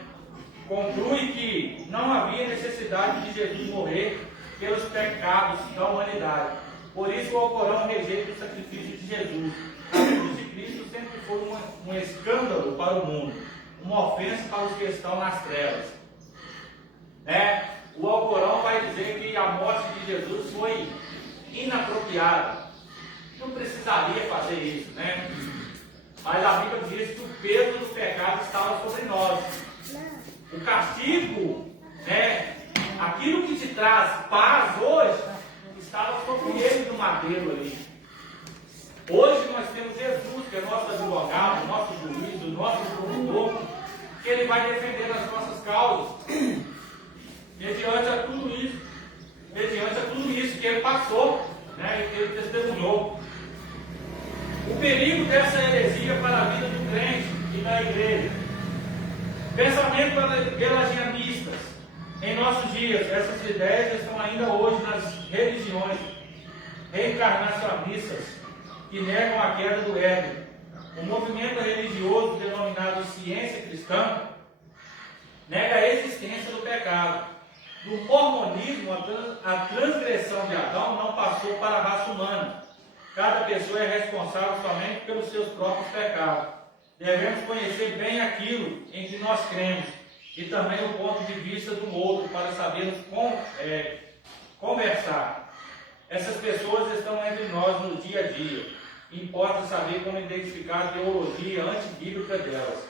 Conclui que não havia necessidade de Jesus morrer pelos pecados da humanidade. Por isso, o Alcorão rejeita o sacrifício de Jesus. A cruz de Cristo sempre foi um escândalo para o mundo, uma ofensa para os que estão nas trevas. O Alcorão vai dizer que a morte de Jesus foi inapropriada. Não precisaria fazer isso, né? Mas a Bíblia diz que o peso dos pecados estava sobre nós. O castigo, né? Aquilo que te traz paz hoje, estava sobre ele no madeiro ali. Hoje nós temos Jesus, que é nosso advogado, nosso juiz, nosso promotor, que ele vai defender as nossas causas. Mediante a tudo isso que ele passou, né? E que ele testemunhou. O perigo dessa heresia para a vida do crente e da igreja. Pensamento pelagianistas. Em nossos dias, essas ideias estão ainda hoje nas religiões reencarnacionistas que negam a queda do Éden. O movimento religioso denominado ciência cristã nega a existência do pecado. Do mormonismo, a transgressão de Adão não passou para a raça humana. Cada pessoa é responsável somente pelos seus próprios pecados. Devemos conhecer bem aquilo em que nós cremos e também o ponto de vista do outro para sabermos conversar. Essas pessoas estão entre nós no dia a dia. Importa saber como identificar a teologia antibíblica delas,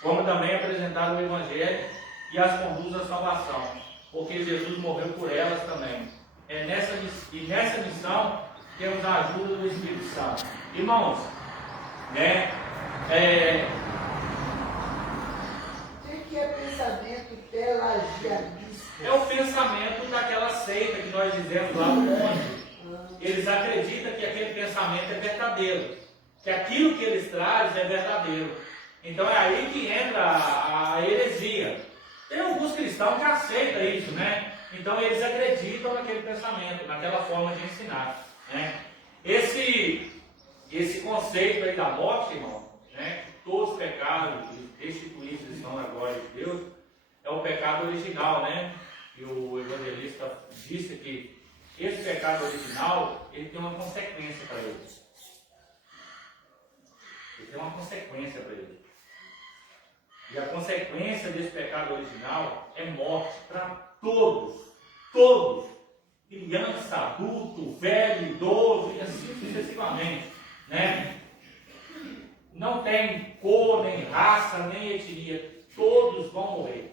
como também apresentar o Evangelho e as conduz à salvação, porque Jesus morreu por elas também. Nessa missão temos a ajuda do Espírito Santo. Irmãos, né? O que é pensamento pelagianista? É o pensamento daquela seita que nós dizemos lá no monte. Eles acreditam que aquele pensamento é verdadeiro, que aquilo que eles trazem é verdadeiro. Então é aí que entra a heresia. Tem alguns cristãos que aceitam isso, né? Então eles acreditam naquele pensamento, naquela forma de ensinar, né? Esse conceito aí da morte, irmão, né? Todos os pecados destituídos estão na glória de Deus, é o pecado original, né? E o evangelista disse que esse pecado original, ele tem uma consequência para ele. Ele tem uma consequência para ele. E a consequência desse pecado original é morte para todos. Todos. Criança, adulto, velho, idoso e assim sucessivamente, né? Não tem cor, nem raça, nem etnia. Todos vão morrer.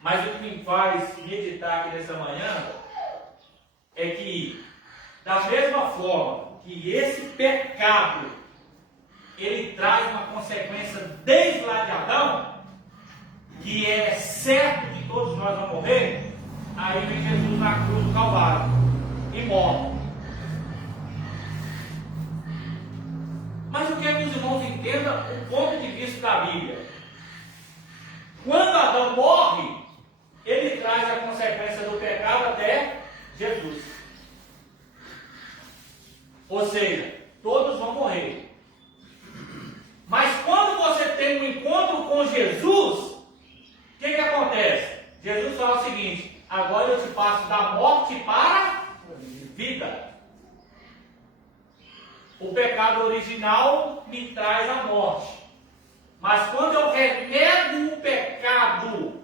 Mas o que me faz meditar aqui nessa manhã é que, da mesma forma que esse pecado ele traz uma consequência desde lá de Adão, que é certo que todos nós vamos morrer, aí vem Jesus na cruz do Calvário e morre. Mas o que é que os irmãos entendam o ponto de vista da Bíblia? Quando Adão morre, ele traz a consequência do pecado até Jesus. Ou seja, todos vão morrer. Mas quando você tem um encontro com Jesus, o que acontece? Jesus fala o seguinte: agora eu te passo da morte para a vida. O pecado original me traz a morte. Mas quando eu renego o pecado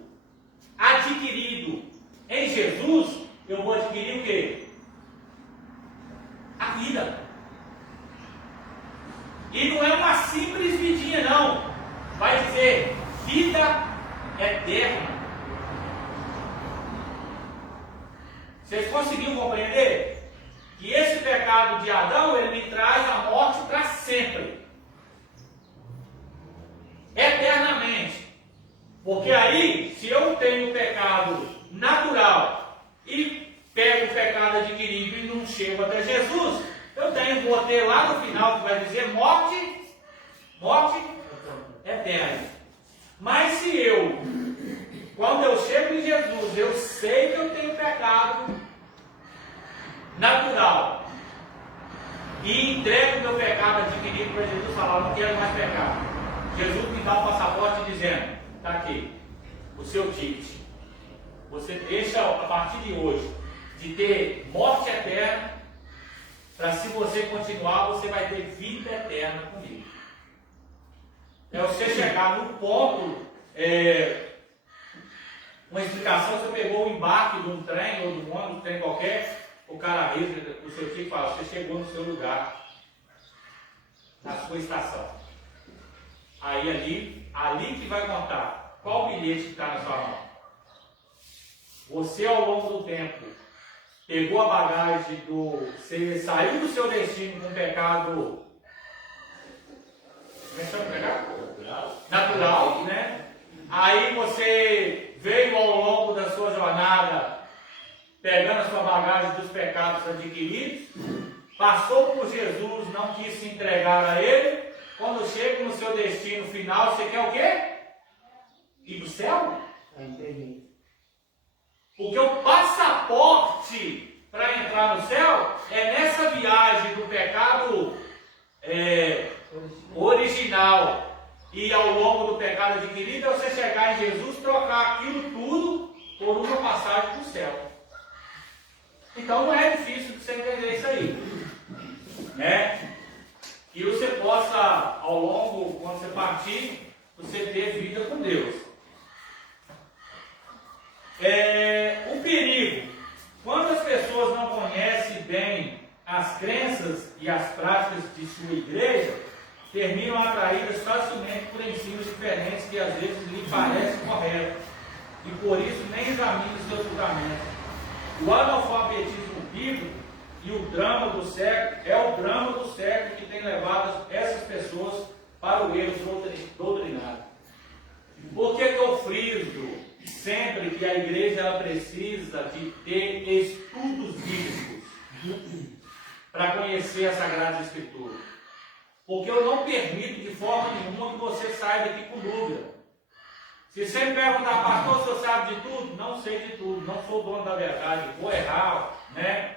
adquirido em Jesus, eu vou adquirir o quê? A vida. E não é uma simples vidinha, não. Vai dizer vida eterna. Vocês conseguiram compreender? pecado de Adão, ele me traz a morte para sempre. Eternamente. Porque aí, se eu tenho o pecado natural e pego o pecado adquirido e não chego até Jesus, vou ter lá no final que vai dizer morte eterna. Mas se eu, quando eu chego em Jesus, eu sei que eu tenho pecado natural e entrego meu pecado adquirido para Jesus, falar, não quero mais pecar. Jesus me dá o passaporte dizendo, está aqui, o seu ticket. Você deixa a partir de hoje de ter morte eterna, para se você continuar, você vai ter vida eterna comigo. É você chegar no ponto, uma explicação, você pegou o embarque de um trem ou de um ônibus, trem qualquer, o cara avisa, o seu tio fala, você chegou no seu lugar, na sua estação. Aí ali que vai contar qual bilhete que está na sua mão. Você ao longo do tempo pegou a bagagem você saiu do seu destino com pecado. Como é que chama o pecado? Natural, né? Aí você veio ao longo da sua jornada pegando a sua bagagem dos pecados adquiridos, passou por Jesus, não quis se entregar a Ele. Quando chega no seu destino final, você quer o quê? Ir para o céu? Entendi. Porque o passaporte para entrar no céu é nessa viagem do pecado original e ao longo do pecado adquirido, é você chegar em Jesus, trocar aquilo tudo por uma passagem para o céu. Então não é difícil de você entender isso aí, né? Que você possa, ao longo, quando você partir, você ter vida com Deus. O perigo, quando as pessoas não conhecem bem as crenças e as práticas de sua igreja, terminam atraídas facilmente por ensinos diferentes que às vezes lhe parecem corretos e por isso nem examinam seus julgamentos. O analfabetismo bíblico e o drama do século é o drama do século que tem levado essas pessoas para o erro doutrinário. Por que eu friso sempre que a igreja ela precisa de ter estudos bíblicos para conhecer a Sagrada Escritura? Porque eu não permito de forma nenhuma que você saia daqui com dúvida. Se você me perguntar, pastor, você sabe de tudo? Não sei de tudo, não sou dono da verdade, vou errar, né?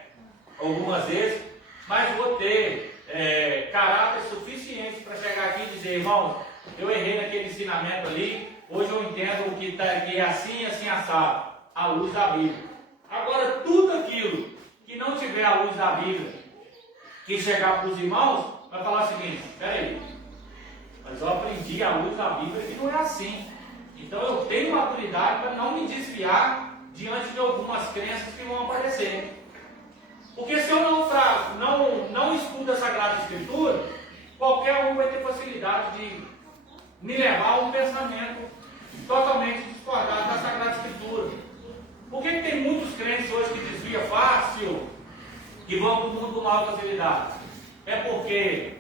Algumas vezes, mas vou ter caráter suficiente para chegar aqui e dizer, irmãos, eu errei naquele ensinamento ali, hoje eu entendo o que está aqui é assim, assim, assado, à luz da Bíblia. Agora, tudo aquilo que não tiver à luz da Bíblia, que chegar para os irmãos, vai falar o seguinte, peraí, mas eu aprendi à luz da Bíblia que não é assim. Então eu tenho maturidade para não me desviar diante de algumas crenças que vão aparecer. Porque se eu não estudo a Sagrada Escritura, qualquer um vai ter facilidade de me levar a um pensamento totalmente discordado da Sagrada Escritura. Por que tem muitos crentes hoje que desviam fácil e vão do mundo com maior facilidade? É porque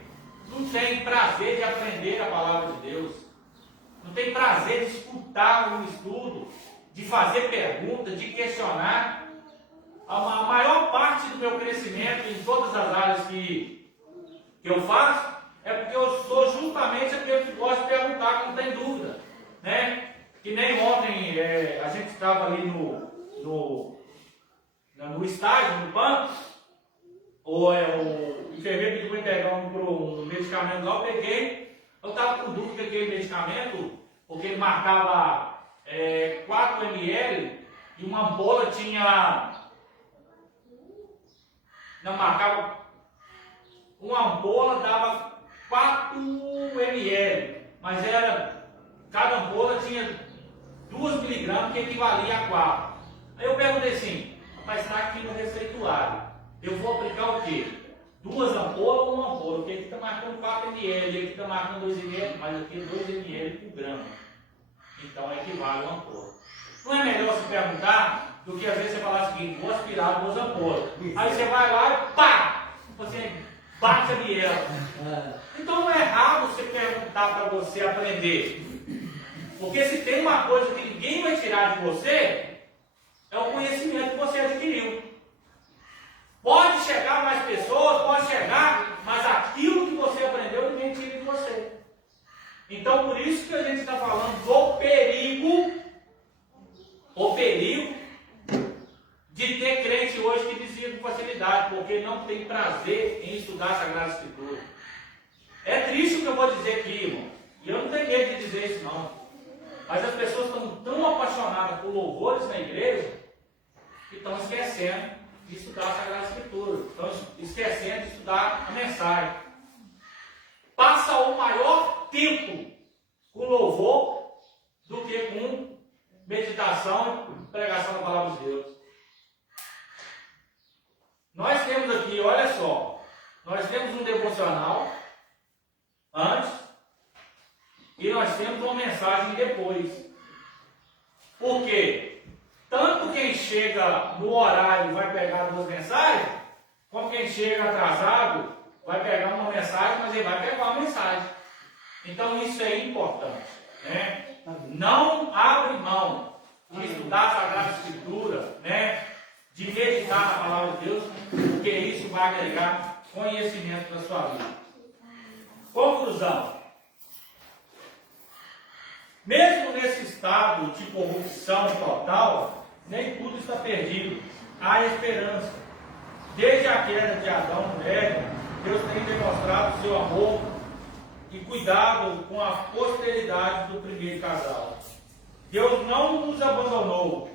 não tem prazer de aprender a palavra de Deus, não tem prazer de escutar um estudo, de fazer perguntas, de questionar. A maior parte do meu crescimento em todas as áreas que eu faço é porque eu sou justamente aquele que gosta de perguntar quando tem dúvida, né? Que nem ontem a gente estava ali no estágio, no banco, o enfermeiro pediu para entregar um medicamento lá, eu peguei, eu estava com dúvida daquele medicamento, porque ele marcava 4 ml e uma ampola tinha... Não marcava, uma ampola dava 4 ml, mas cada ampola tinha 2 miligramas que equivalia a 4. Aí eu perguntei assim, rapaz, está aqui no receituário, eu vou aplicar o quê? 2 ampolas ou uma ampola? Porque aqui está marcando 4 ml, aqui está marcando 2 ml, mas aqui é 2 ml por grama. Então equivale a uma ampola. Não é melhor se perguntar do que às vezes você falar o seguinte, vou aspirar 2 ampolas. Aí você vai lá e pá! Você Gabriela. Então não é errado você perguntar para você aprender. Porque se tem uma coisa que ninguém vai tirar de você, é o conhecimento que você adquiriu. Pode chegar mais pessoas, pode chegar, mas aquilo que você aprendeu ninguém tira de você. Então por isso que a gente está falando do perigo, o perigo de ter crente hoje que desvia com facilidade, porque não tem prazer em estudar a Sagrada Escritura. É triste o que eu vou dizer aqui, irmão. E eu não tenho medo de dizer isso não. Mas as pessoas estão tão apaixonadas por louvores na igreja que estão esquecendo de estudar a Sagrada Escritura. Estão esquecendo de estudar a mensagem. Passa o maior tempo com louvor do que com meditação e pregação da palavra de Deus. Nós temos aqui, olha só, nós temos um devocional antes e nós temos uma mensagem depois. Por quê? Tanto quem chega no horário vai pegar duas mensagens, como quem chega atrasado vai pegar uma mensagem, mas ele vai pegar uma mensagem. Então isso é importante, né? Não abre mão de estudar a Sagrada Escritura, né? De meditar na palavra de Deus, porque isso vai agregar conhecimento na sua vida. Conclusão. Mesmo nesse estado de corrupção total, nem tudo está perdido. Há esperança. Desde a queda de Adão e Eva, Deus tem demonstrado seu amor e cuidado com a posteridade do primeiro casal. Deus não nos abandonou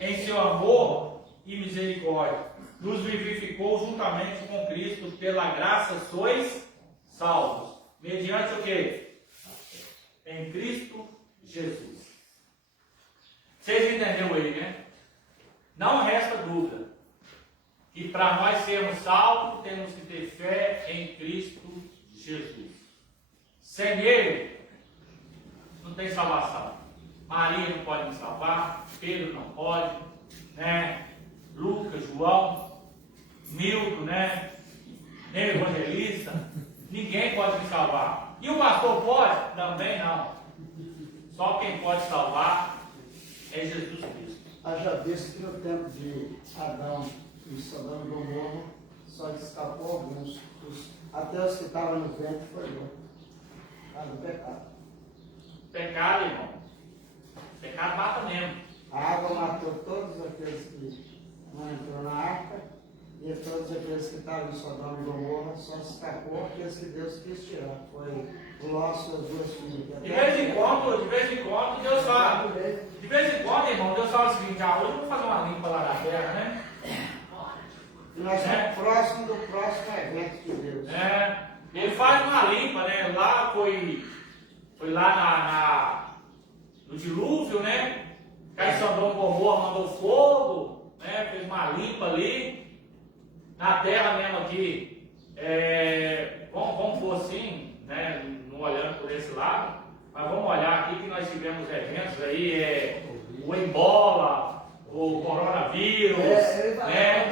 em seu amor e misericórdia. Nos vivificou juntamente com Cristo. Pela graça sois salvos. Mediante o quê? Em Cristo Jesus. Vocês entenderam aí, né? Não resta dúvida que para nós sermos salvos temos que ter fé em Cristo Jesus. Sem Ele não tem salvação. Maria não pode me salvar, Pedro não pode, né? Lucas, João, Milton, né? Nem o evangelista, ninguém pode me salvar. E o pastor pode? Também não. Só quem pode salvar é Jesus Cristo. Haja visto que no tempo de Adão e Sodoma e Gomorra só escapou alguns. Até os que estavam no ventre foi louco. Do pecado. Pecado, irmão. Pecado mata mesmo. A água matou todos aqueles que não entrou na arca, e todos aqueles que estavam em Sodoma e Gomorra, só escapou aqueles que Deus quis tirar. Foi o Ló, suas duas filhas. De vez em quando, Deus fala. De vez em quando, irmão, Deus fala o seguinte: hoje eu vou fazer uma limpa lá na terra, né? E nós estamos próximos do próximo evento de Deus. Ele faz uma limpa, né? Lá foi lá no dilúvio, né? Cai Sodoma e Gomorra, mandou fogo, né? Fez uma limpa ali. Na terra mesmo aqui, vamos pôr assim, né? Não olhando por esse lado, mas vamos olhar aqui que nós tivemos eventos aí, o Ebola, o coronavírus, né?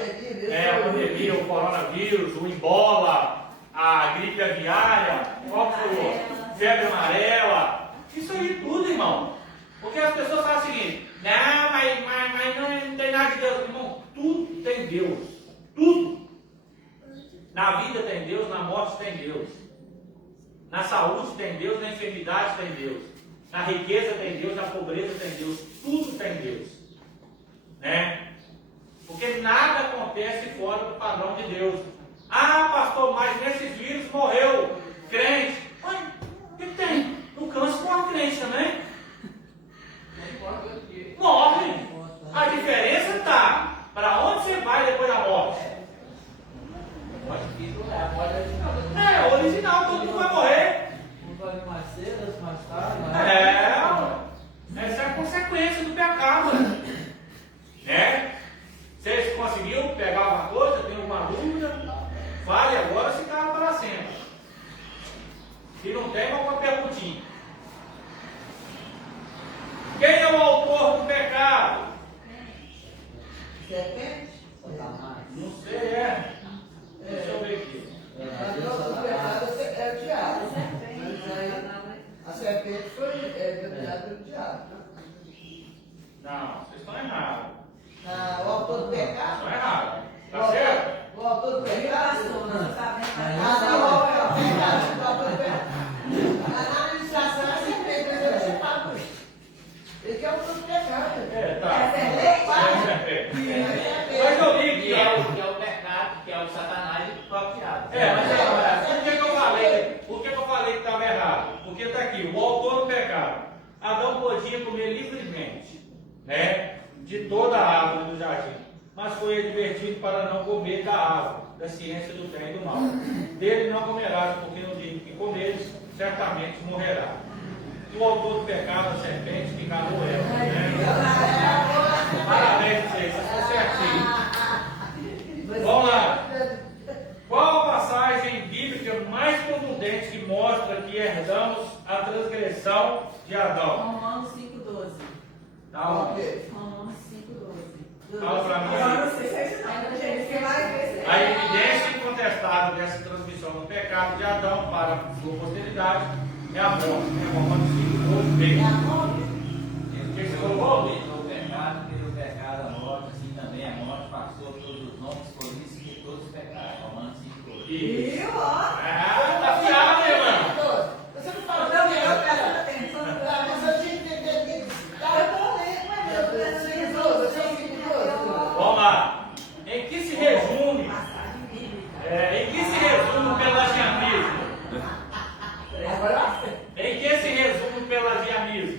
A pandemia, o coronavírus, o Ebola, a gripe aviária, qual foi? Febre amarela, isso aí tudo, irmão. Porque as pessoas falam o seguinte: não, mas não tem nada de Deus. Irmão, tudo tem Deus. Tudo. Na vida tem Deus, na morte tem Deus. Na saúde tem Deus, na enfermidade tem Deus. Na riqueza tem Deus, na pobreza tem Deus. Tudo tem Deus. Né? Porque nada acontece fora do padrão de Deus. Ah, pastor, mas nesse vírus morreu crente. Mas o que tem? No câncer morre crente também. Morre. A diferença está para onde você vai depois da morte. É original, todo mundo vai morrer. Mais cedo, mais tarde. Essa é a consequência do pecado. Né? Vocês conseguiram pegar alguma coisa? Tem alguma dúvida? Fale agora, se cala para sempre. Se não tem, alguma perguntinha. Quem é o autor do pecado? Serpente? Não sei, Deixa eu ver aqui. Por que eu falei que estava errado? Porque está aqui, o autor do pecado. Adão podia comer livremente, né, de toda a árvore do jardim, mas foi advertido para não comer da árvore, da ciência do bem e do mal. Dele não comerás, porque no dia em que comeres, certamente morrerá. E o autor do pecado, a serpente, que enganou ela. Né? Parabéns para vocês, vocês estão certinhos. Vamos lá. Qual a passagem bíblica mais contundente que mostra que herdamos a transgressão de Adão? Romanos 5,12. Dá uma. Romanos 5,12. Fala para mim. A evidência incontestável dessa transmissão do pecado de Adão para a sua posteridade é a morte. Romanos 5,12. O que você colocou? O pecado, pelo pecado, a morte, assim também a morte passou todos os nomes, por isso que todos pecaram. Romanos 5,12. Viu? Ó. Ah, tá fiado, meu irmão. Você não falou que eu prestando atenção. Mas eu tinha que entender isso. Eu tô lendo, mas eu Vamos lá. Em que se resume? Em que se resume o pelagianismo? Em que se resume o pelagianismo?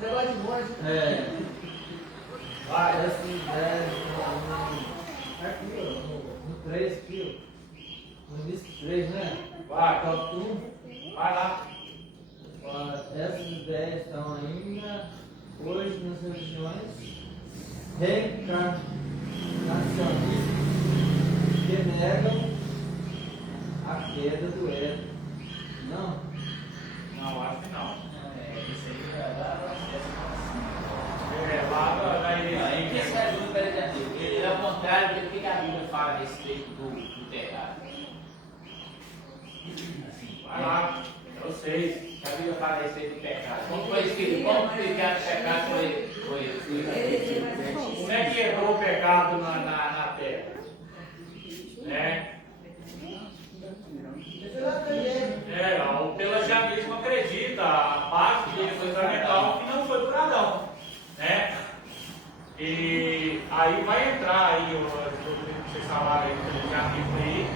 Negócio de monte. Vai. Essa ideia aqui, ó, no 3 aqui, ó. No início do 3, né? Vai. Top 1. Vai lá. Essas ideias estão ainda hoje nas religiões reencarnacionistas que negam a queda do Éden. Não? Não, acho que não. Isso aí vai dar acesso Lá da Em que igreja. se ajuda para ele? Ele é o contrário do que a Bíblia fala a respeito do pecado. Assim, Vai lá. Eu sei. a Bíblia fala a respeito do pecado. Como foi escrito? Como que o pecado foi? Como é que entrou o pecado na terra? Né? O pelagianismo acredita, a parte dele foi fundamental, que não foi por Adão, né? E aí vai entrar aí, o que vocês falaram aí, o pelagianismo aí,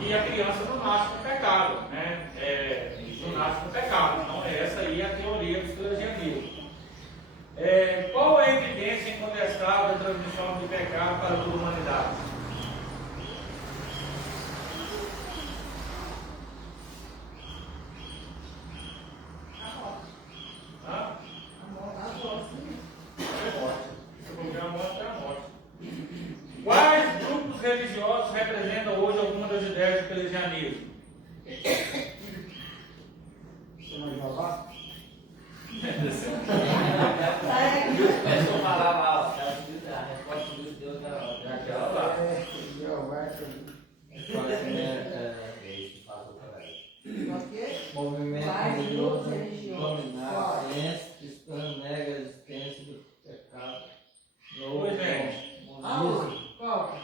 e a criança não nasce com pecado, né? Não nasce com pecado, então essa aí é a teoria do pelagianismo. Qual é a evidência incontestável da transmissão do pecado para toda a humanidade? Quais grupos religiosos representam hoje alguma das ideias do pelagianismo? Senhor Jeová? Começou a falar lá, a resposta de Deus naquela lá. Jeová movimento religioso dominar a ciência, cristã nega a existência do pecado. Oi, gente. Monismo, Qual?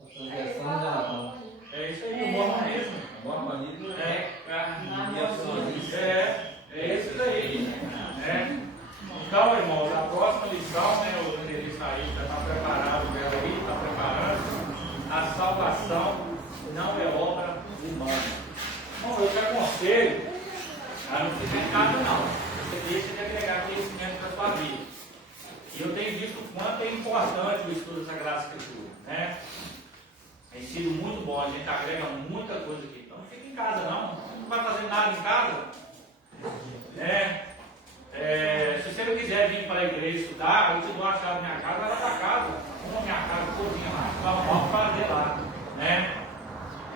a transgressão de Adão. É isso aí, o mormonismo. O mormonismo é carniacionista. É isso daí. Né? Então, irmãos, a próxima lição, né, o evangelista aí já está preparado dela aí, está preparando. A salvação não é obra humana. Bom, eu te aconselho a não ficar em casa, não. Você deixa de agregar conhecimento para a sua vida. E eu tenho visto o quanto é importante o estudo da Sagrada Escritura, né? Tem sido muito bom, a gente agrega muita coisa aqui. Então não fica em casa, não vai fazer nada em casa. Se você não quiser vir para a igreja estudar, eu te dou a chave da minha casa, vai lá para casa. Vamos minha casa, cozinha lá, vamos fazer lá, né?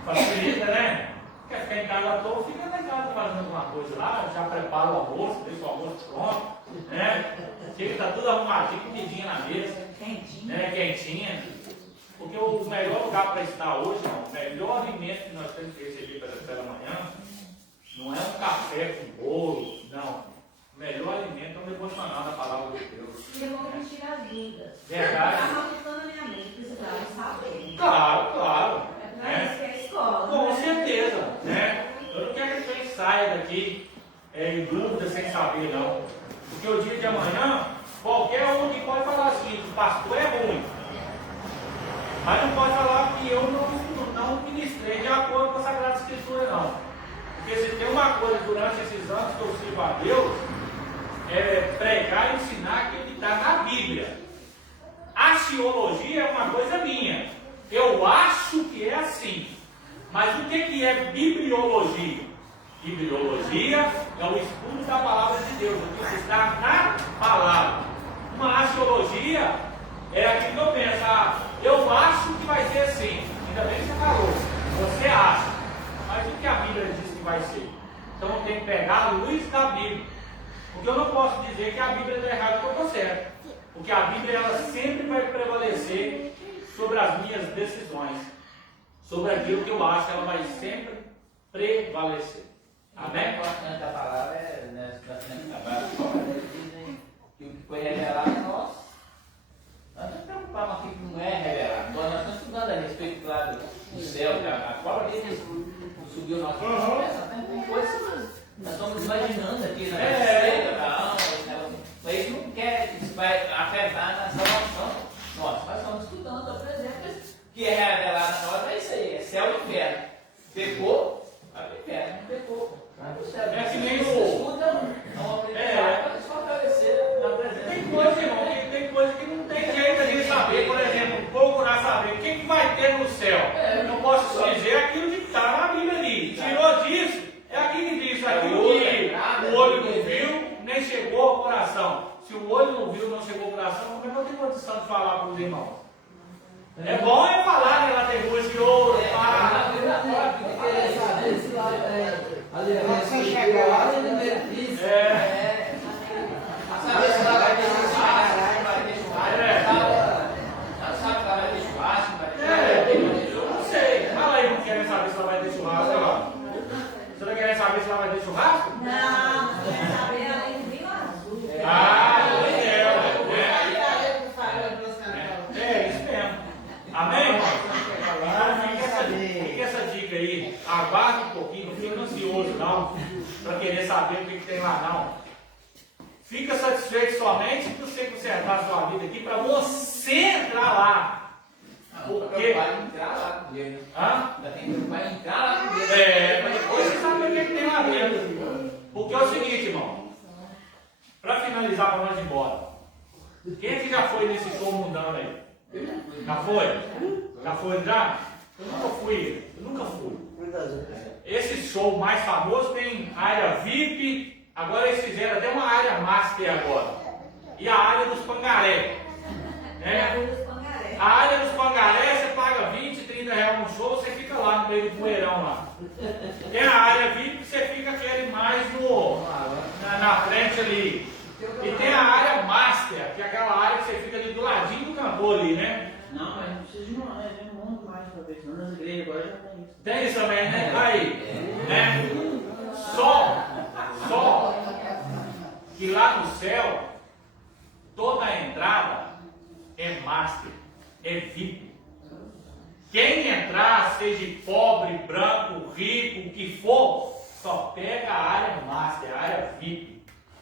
Facilita, né? Quer ficar em casa à toa, fica na casa fazendo alguma coisa lá, já prepara o almoço, deixa o almoço pronto, né? Chega, tá tudo arrumadinho, comidinha na mesa, né? Quentinha. Porque o melhor lugar para estar hoje, não, o melhor alimento que nós temos que receber pela manhã, não é um café com bolo, não. O melhor alimento é um devocional da palavra de Deus. E eu vou me tirar as dúvidas. Verdade. Estava ficando na minha mente, precisava saber. Claro. Não é isso que é escola. Com né? certeza, né? Eu não quero que a gente saia daqui em dúvida, sem saber, não. Porque o dia de amanhã, qualquer um que pode falar assim, o pastor é ruim. Mas não pode falar que eu não ministrei de acordo com a Sagrada Escritura, não. Porque se tem uma coisa durante esses anos que eu sirvo a Deus, é pregar e ensinar aquilo que está na Bíblia. Axiologia é uma coisa minha. Eu acho que é assim. Mas o que é bibliologia? Bibliologia é o estudo da palavra de Deus, o que está na palavra. Uma axiologia é aquilo que eu penso, eu acho que vai ser assim. Ainda bem que você falou, você acha. Mas o que a Bíblia diz que vai ser? Então eu tenho que pegar a luz da Bíblia. Porque eu não posso dizer que a Bíblia está errada e eu estou certo. Porque a Bíblia ela sempre vai prevalecer sobre as minhas decisões. Sobre aquilo que eu acho, ela vai sempre prevalecer. Amém? O importante da palavra é, né, nós temos que trabalhar eles dizem que o que foi revelado a nós. Nós não preocupamos aqui que não é revelado. Nós estamos estudando a respeito lá do céu, a prova deles subiu o nosso cabeça, tem coisas. Nós estamos imaginando aqui na receita da alma, mas eles não querem que isso vai afetar na salvação. Nós estamos estudando, por exemplo, que é revelado a nós, é isso aí, é céu e inferno. Pecou, vai para o inferno, não pecou. É que nem para desfortalecer na presença. Tem coisa, irmão, tem coisa que não tem jeito de saber. Por exemplo, procurar saber o que vai ter no céu. Eu não posso só dizer aquilo que está na Bíblia ali. Tirou disso, é aquilo que diz, aquilo que o olho não viu, nem chegou ao coração. Se o olho não viu, não chegou ao coração, como é que eu tenho condição de falar para os irmãos? É bom falar, né? Lá tem ruas de ouro, Você chega lá, Sabe se lá vai ter churrasco, vai ter churrasco, sabe se lá vai ter churrasco, vai ter eu não sei. Fala aí, não querem saber se lá vai ter churrasco, olha lá. Você não quer saber se lá vai ter churrasco? Não quer saber além do vinho azul. É isso mesmo. Amém? Fica essa dica aí. Aguarde um pouquinho, não fica ansioso não, para querer saber o que tem lá não. Fica satisfeito somente se você consertar a sua vida aqui para você entrar lá. Porque vai entrar lá com Deus. Hã? Vai entrar lá com Deus. Mas depois você sabe o que tem lá dentro. Porque é o seguinte, irmão. Para finalizar, para nós ir embora. Quem é que já foi nesse show mundano aí? Já foi? Já foi já? Eu nunca fui. Esse show mais famoso tem área VIP. Agora eles fizeram até uma área master agora. E a área dos pangaré. A área dos pangaré, você paga 20, 30 reais no show, você fica lá no meio do poeirão lá. Tem a área VIP que você fica aquele mais na frente ali. E tem a área master, que é aquela área que você fica ali do ladinho do cantor ali, né? Não, mas não precisa de uma, né? Tem um mundo mais pra ver, senão nas igrejas agora já tem isso. Tem isso também, né? Aí, né? Só que lá no céu, toda a entrada é master, é VIP. Quem entrar, seja pobre, branco, rico, o que for, só pega a área master, a área VIP.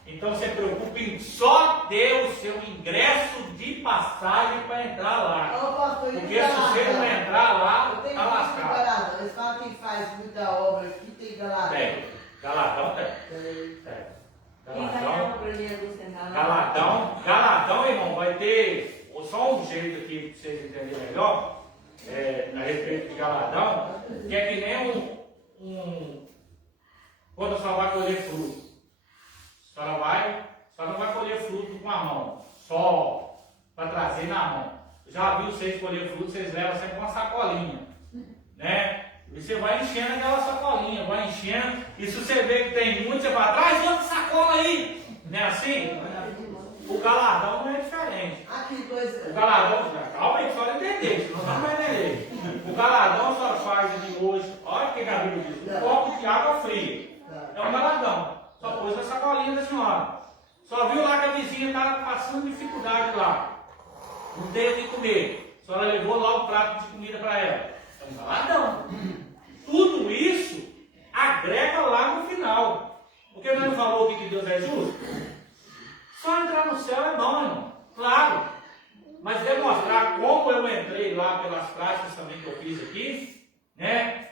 Então se preocupe em só ter o seu ingresso de passagem para entrar lá. Porque se você não entrar lá, está lascado. Eles falam que faz muita obra aqui, tem galadão. Tem. Galadão tem. Galadão, irmão, vai ter só um jeito aqui para vocês entenderem melhor a respeito de Galadão, que é que nem quando a senhora vai colher fruto. A senhora não vai colher fruto com a mão, só para trazer na mão. Já viu vocês colher fruto, vocês levam sempre uma sacolinha, né? E você vai enchendo aquela sacolinha, vai enchendo, e se você vê que tem muito, você vai, traz outra sacola aí, não é assim? O galadão não é diferente. O galadão, calma aí, só entender, senão não vai entender. O galadão só faz de hoje, olha o que a Bíblia diz, um copo de água fria, é um galadão. Só pôs na sacolinha da senhora. Só viu lá que a vizinha estava passando dificuldade lá. Não tem o que comer. A senhora levou lá o prato de comida para ela. Então, galadão. Tudo isso agrega lá no final. Porque não falou que Deus é justo? Só entrar no céu é bom, irmão. Claro. Mas demonstrar como eu entrei lá pelas práticas também que eu fiz aqui, né?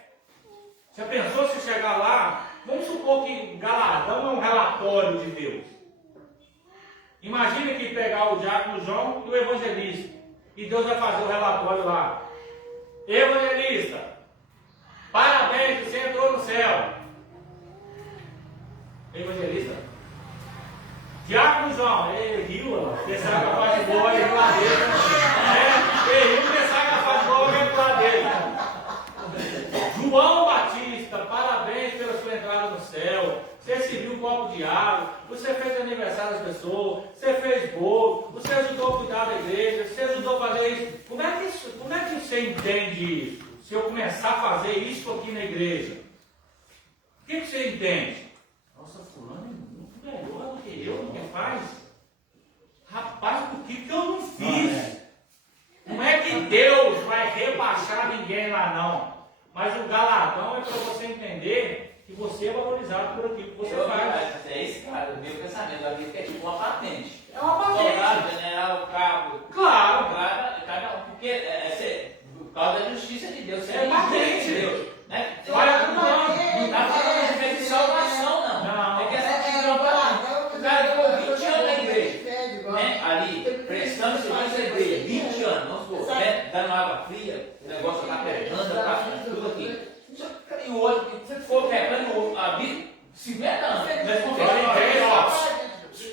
Já pensou se chegar lá? Vamos supor que Galadão é um relatório de Deus. Imagina que pegar o diácono João e o evangelista. E Deus vai fazer o relatório lá. Evangelista, parabéns, você entrou no céu. Evangelista. Diácono João, ele riu, pensar que a fase boa é lá dele. Ele riu, pensar que a fase boa é lá dele. João Batista, parabéns pela sua entrada no céu. Você serviu um copo de água, você fez aniversário das pessoas, você fez bolo, você ajudou a cuidar da igreja, você ajudou a fazer isso. Como é que você entende isso? Se eu começar a fazer isso aqui na igreja, o que você entende? Nossa, fulano é muito melhor do que eu no que faz. Rapaz, por que eu não fiz? Não é que Deus vai rebaixar ninguém lá não. Mas o galardão é para você entender que você é valorizado por aquilo que você faz. É esse cara, o meu pensamento da vida que é tipo uma patente. É uma patente. Soldado, general, cabo. Claro. Cada um, porque por causa da justiça de Deus. É patente. De Deus, né? Vai não está falando de salvação, não. Não. É que essa questão o cara ficou 20 anos na igreja, né? Ali, prestando serviço à igreja, 20 anos, vamos supor, né? Dando água fria, o negócio está pegando, está tudo aqui. E o outro, se for pegando a Bíblia, 50 anos, mas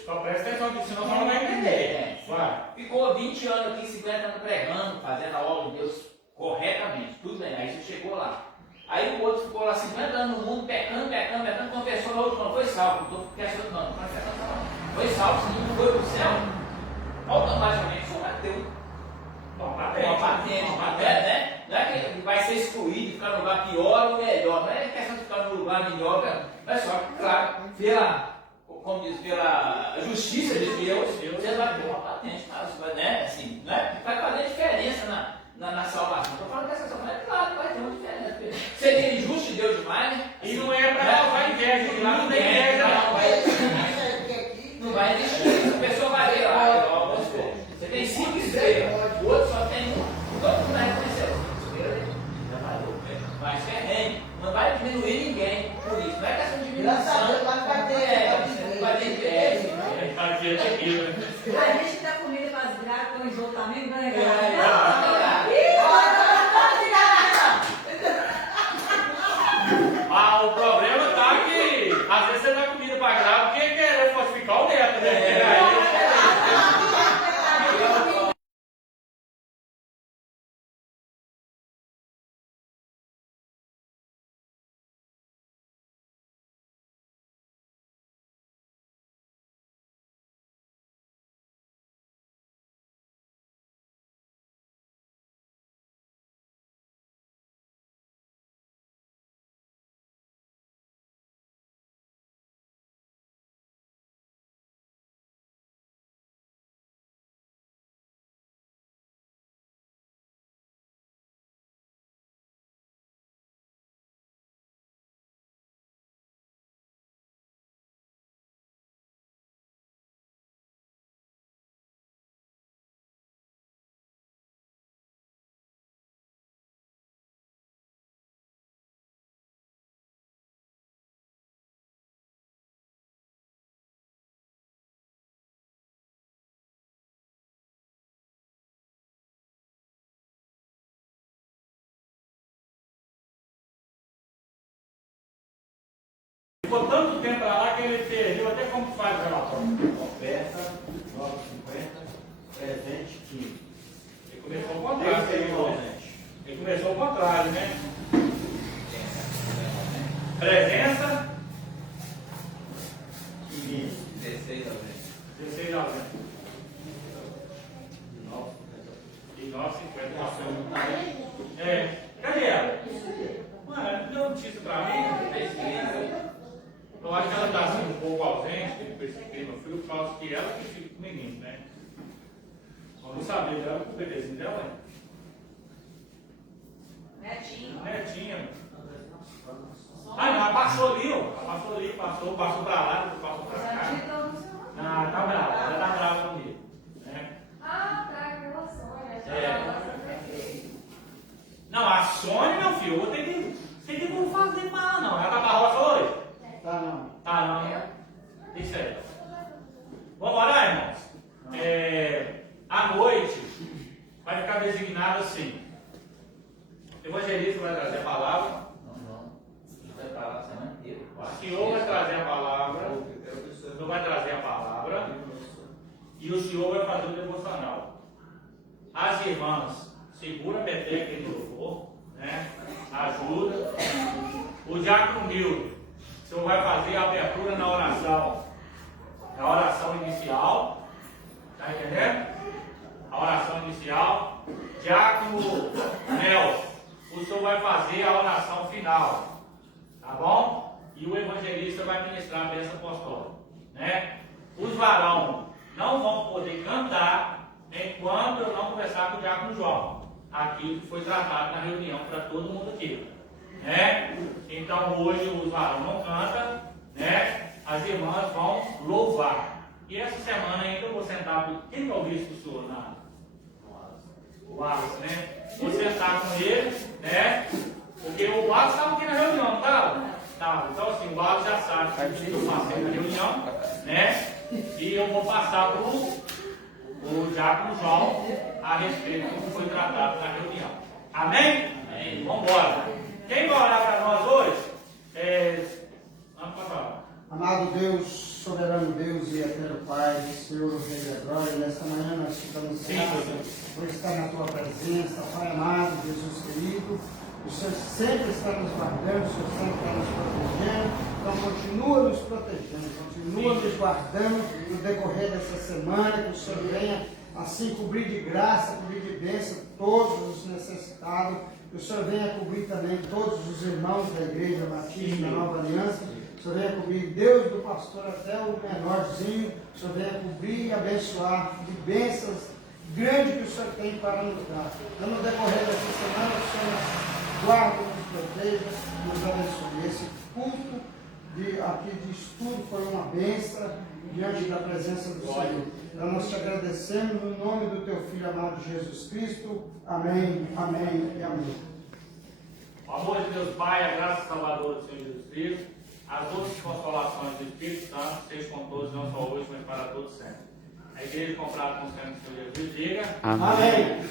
só presta atenção que senão você não vai entender. Vai. Ficou 20 anos aqui, 50 anos pregando, fazendo a obra de Deus corretamente, tudo bem, aí você chegou lá. Aí o outro ficou lá 50 anos no mundo, pecando, confessou, o outro não foi salvo, foi salvo, sim, não foi para o céu, automaticamente só bateu. Uma patente, né? Não é que vai ser excluído, ficar no lugar pior ou melhor, não é questão de ficar no lugar melhor, mas só que, claro, como diz, pela justiça de Deus, você vai ter uma patente, né? Assim, não é? Vai fazer diferença na salvação. Estou falando dessa salvação, é claro que vai ter uma diferença. Seria injusto de Deus demais, né? E não é para causar inveja, de lá não tem inveja, não. Não vai existir. A pessoa vai ver lá, vamos supor, você tem 5 estrelas, o outro só tem um, todo mundo vai reconhecer as estrelas, já valeu, mas ferrenho, não vai diminuir ninguém por isso, não é questão de diminuição. Não vai ter inveja. A gente dá comida para as grávidas, com esgoto também, não é? O problema está que às vezes você dá comida para grávida porque quer falsificar o neto, né? Ficou tanto tempo lá que ele perdeu até como faz o relatório. Oferta, 9,50, presente 15. Ele começou ao contrário. Ele começou ao contrário, né? Presença. 16 anos. 16 anos. E 9,50. Cadê ela? Mano, não deu notícia pra mim. Eu acho que ela está assim um pouco ausente com esse clima frio, por causa que ela que fica com o menino, né? Eu não sabia dela com o bebezinho dela, né? Netinha. Ah, não, ela passou ali, ó. Ela passou ali, passou pra lá, passou pra cá. Ah, tá brava, ela tá brava comigo. Né? Ah, tá, relações. a Sônia, meu filho, eu vou ter que não fazer com ela, não. Ela tá pra roça hoje? Tá não. Tá, não, né? Isso aí. Vamos orar, irmãos? À noite vai ficar designado assim. O evangelista vai trazer a palavra. Não. Isso vai falar a semana inteira. O senhor vai trazer a palavra. O senhor vai trazer a palavra. E o senhor vai fazer o devocional. As irmãs, segura a peteca aí no louvor, né? Ajuda. O diácono Milton, o senhor vai fazer a abertura na oração. Na oração inicial. Tá entendendo? A oração inicial. Diácono Nelson, o senhor vai fazer a oração final. Tá bom? E o evangelista vai ministrar a bênção apostólica, né? Os varão não vão poder cantar enquanto eu não conversar com o diácono João. Aquilo que foi tratado na reunião para todo mundo aqui, né? Então hoje os varão não cantam, né? As irmãs vão louvar. E essa semana ainda eu vou sentar com... Quem que é o bispo do senhor? O Wallace, né? Vou sentar com ele, né? Porque o Wallace estava aqui na reunião, não estava? Tá, então assim, o Wallace já sabe que eu passei na reunião, né? E eu vou passar para o diácono João a respeito do que foi tratado na reunião. Amém? Amém. Vamos embora. Quem vai orar para nós hoje? Vamos falar. Amado Deus, soberano Deus e eterno Pai, Senhor, o Rei da Glória, nesta manhã nós ficamos graças por estar na Tua presença, Pai amado, Jesus querido. O Senhor sempre está nos guardando, o Senhor sempre está nos protegendo. Então continua nos protegendo, continua nos guardando no decorrer dessa semana, que o Senhor venha assim cobrir de graça, cobrir de bênção todos os necessitados, que o Senhor venha cobrir também todos os irmãos da Igreja Batista da Nova Aliança, o Senhor venha cobrir Deus do pastor até o menorzinho, o Senhor venha cobrir e abençoar de bênçãos grandes que o Senhor tem para nos dar. Então no decorrer dessa semana o Senhor nos guarda, nos proteja, nos abençoe. Esse culto aqui de estudo foi uma bênção diante da presença do Senhor. Então nós te agradecemos no nome do teu Filho amado Jesus Cristo. Amém, amém e amém. O amor de Deus Pai, a graça salvadora do Senhor Jesus Cristo, as doces consolações do Espírito Santo, seja com todos, não só hoje, mas para todos sempre. A igreja comprada com o sangue do Senhor Jesus, diga. Amém.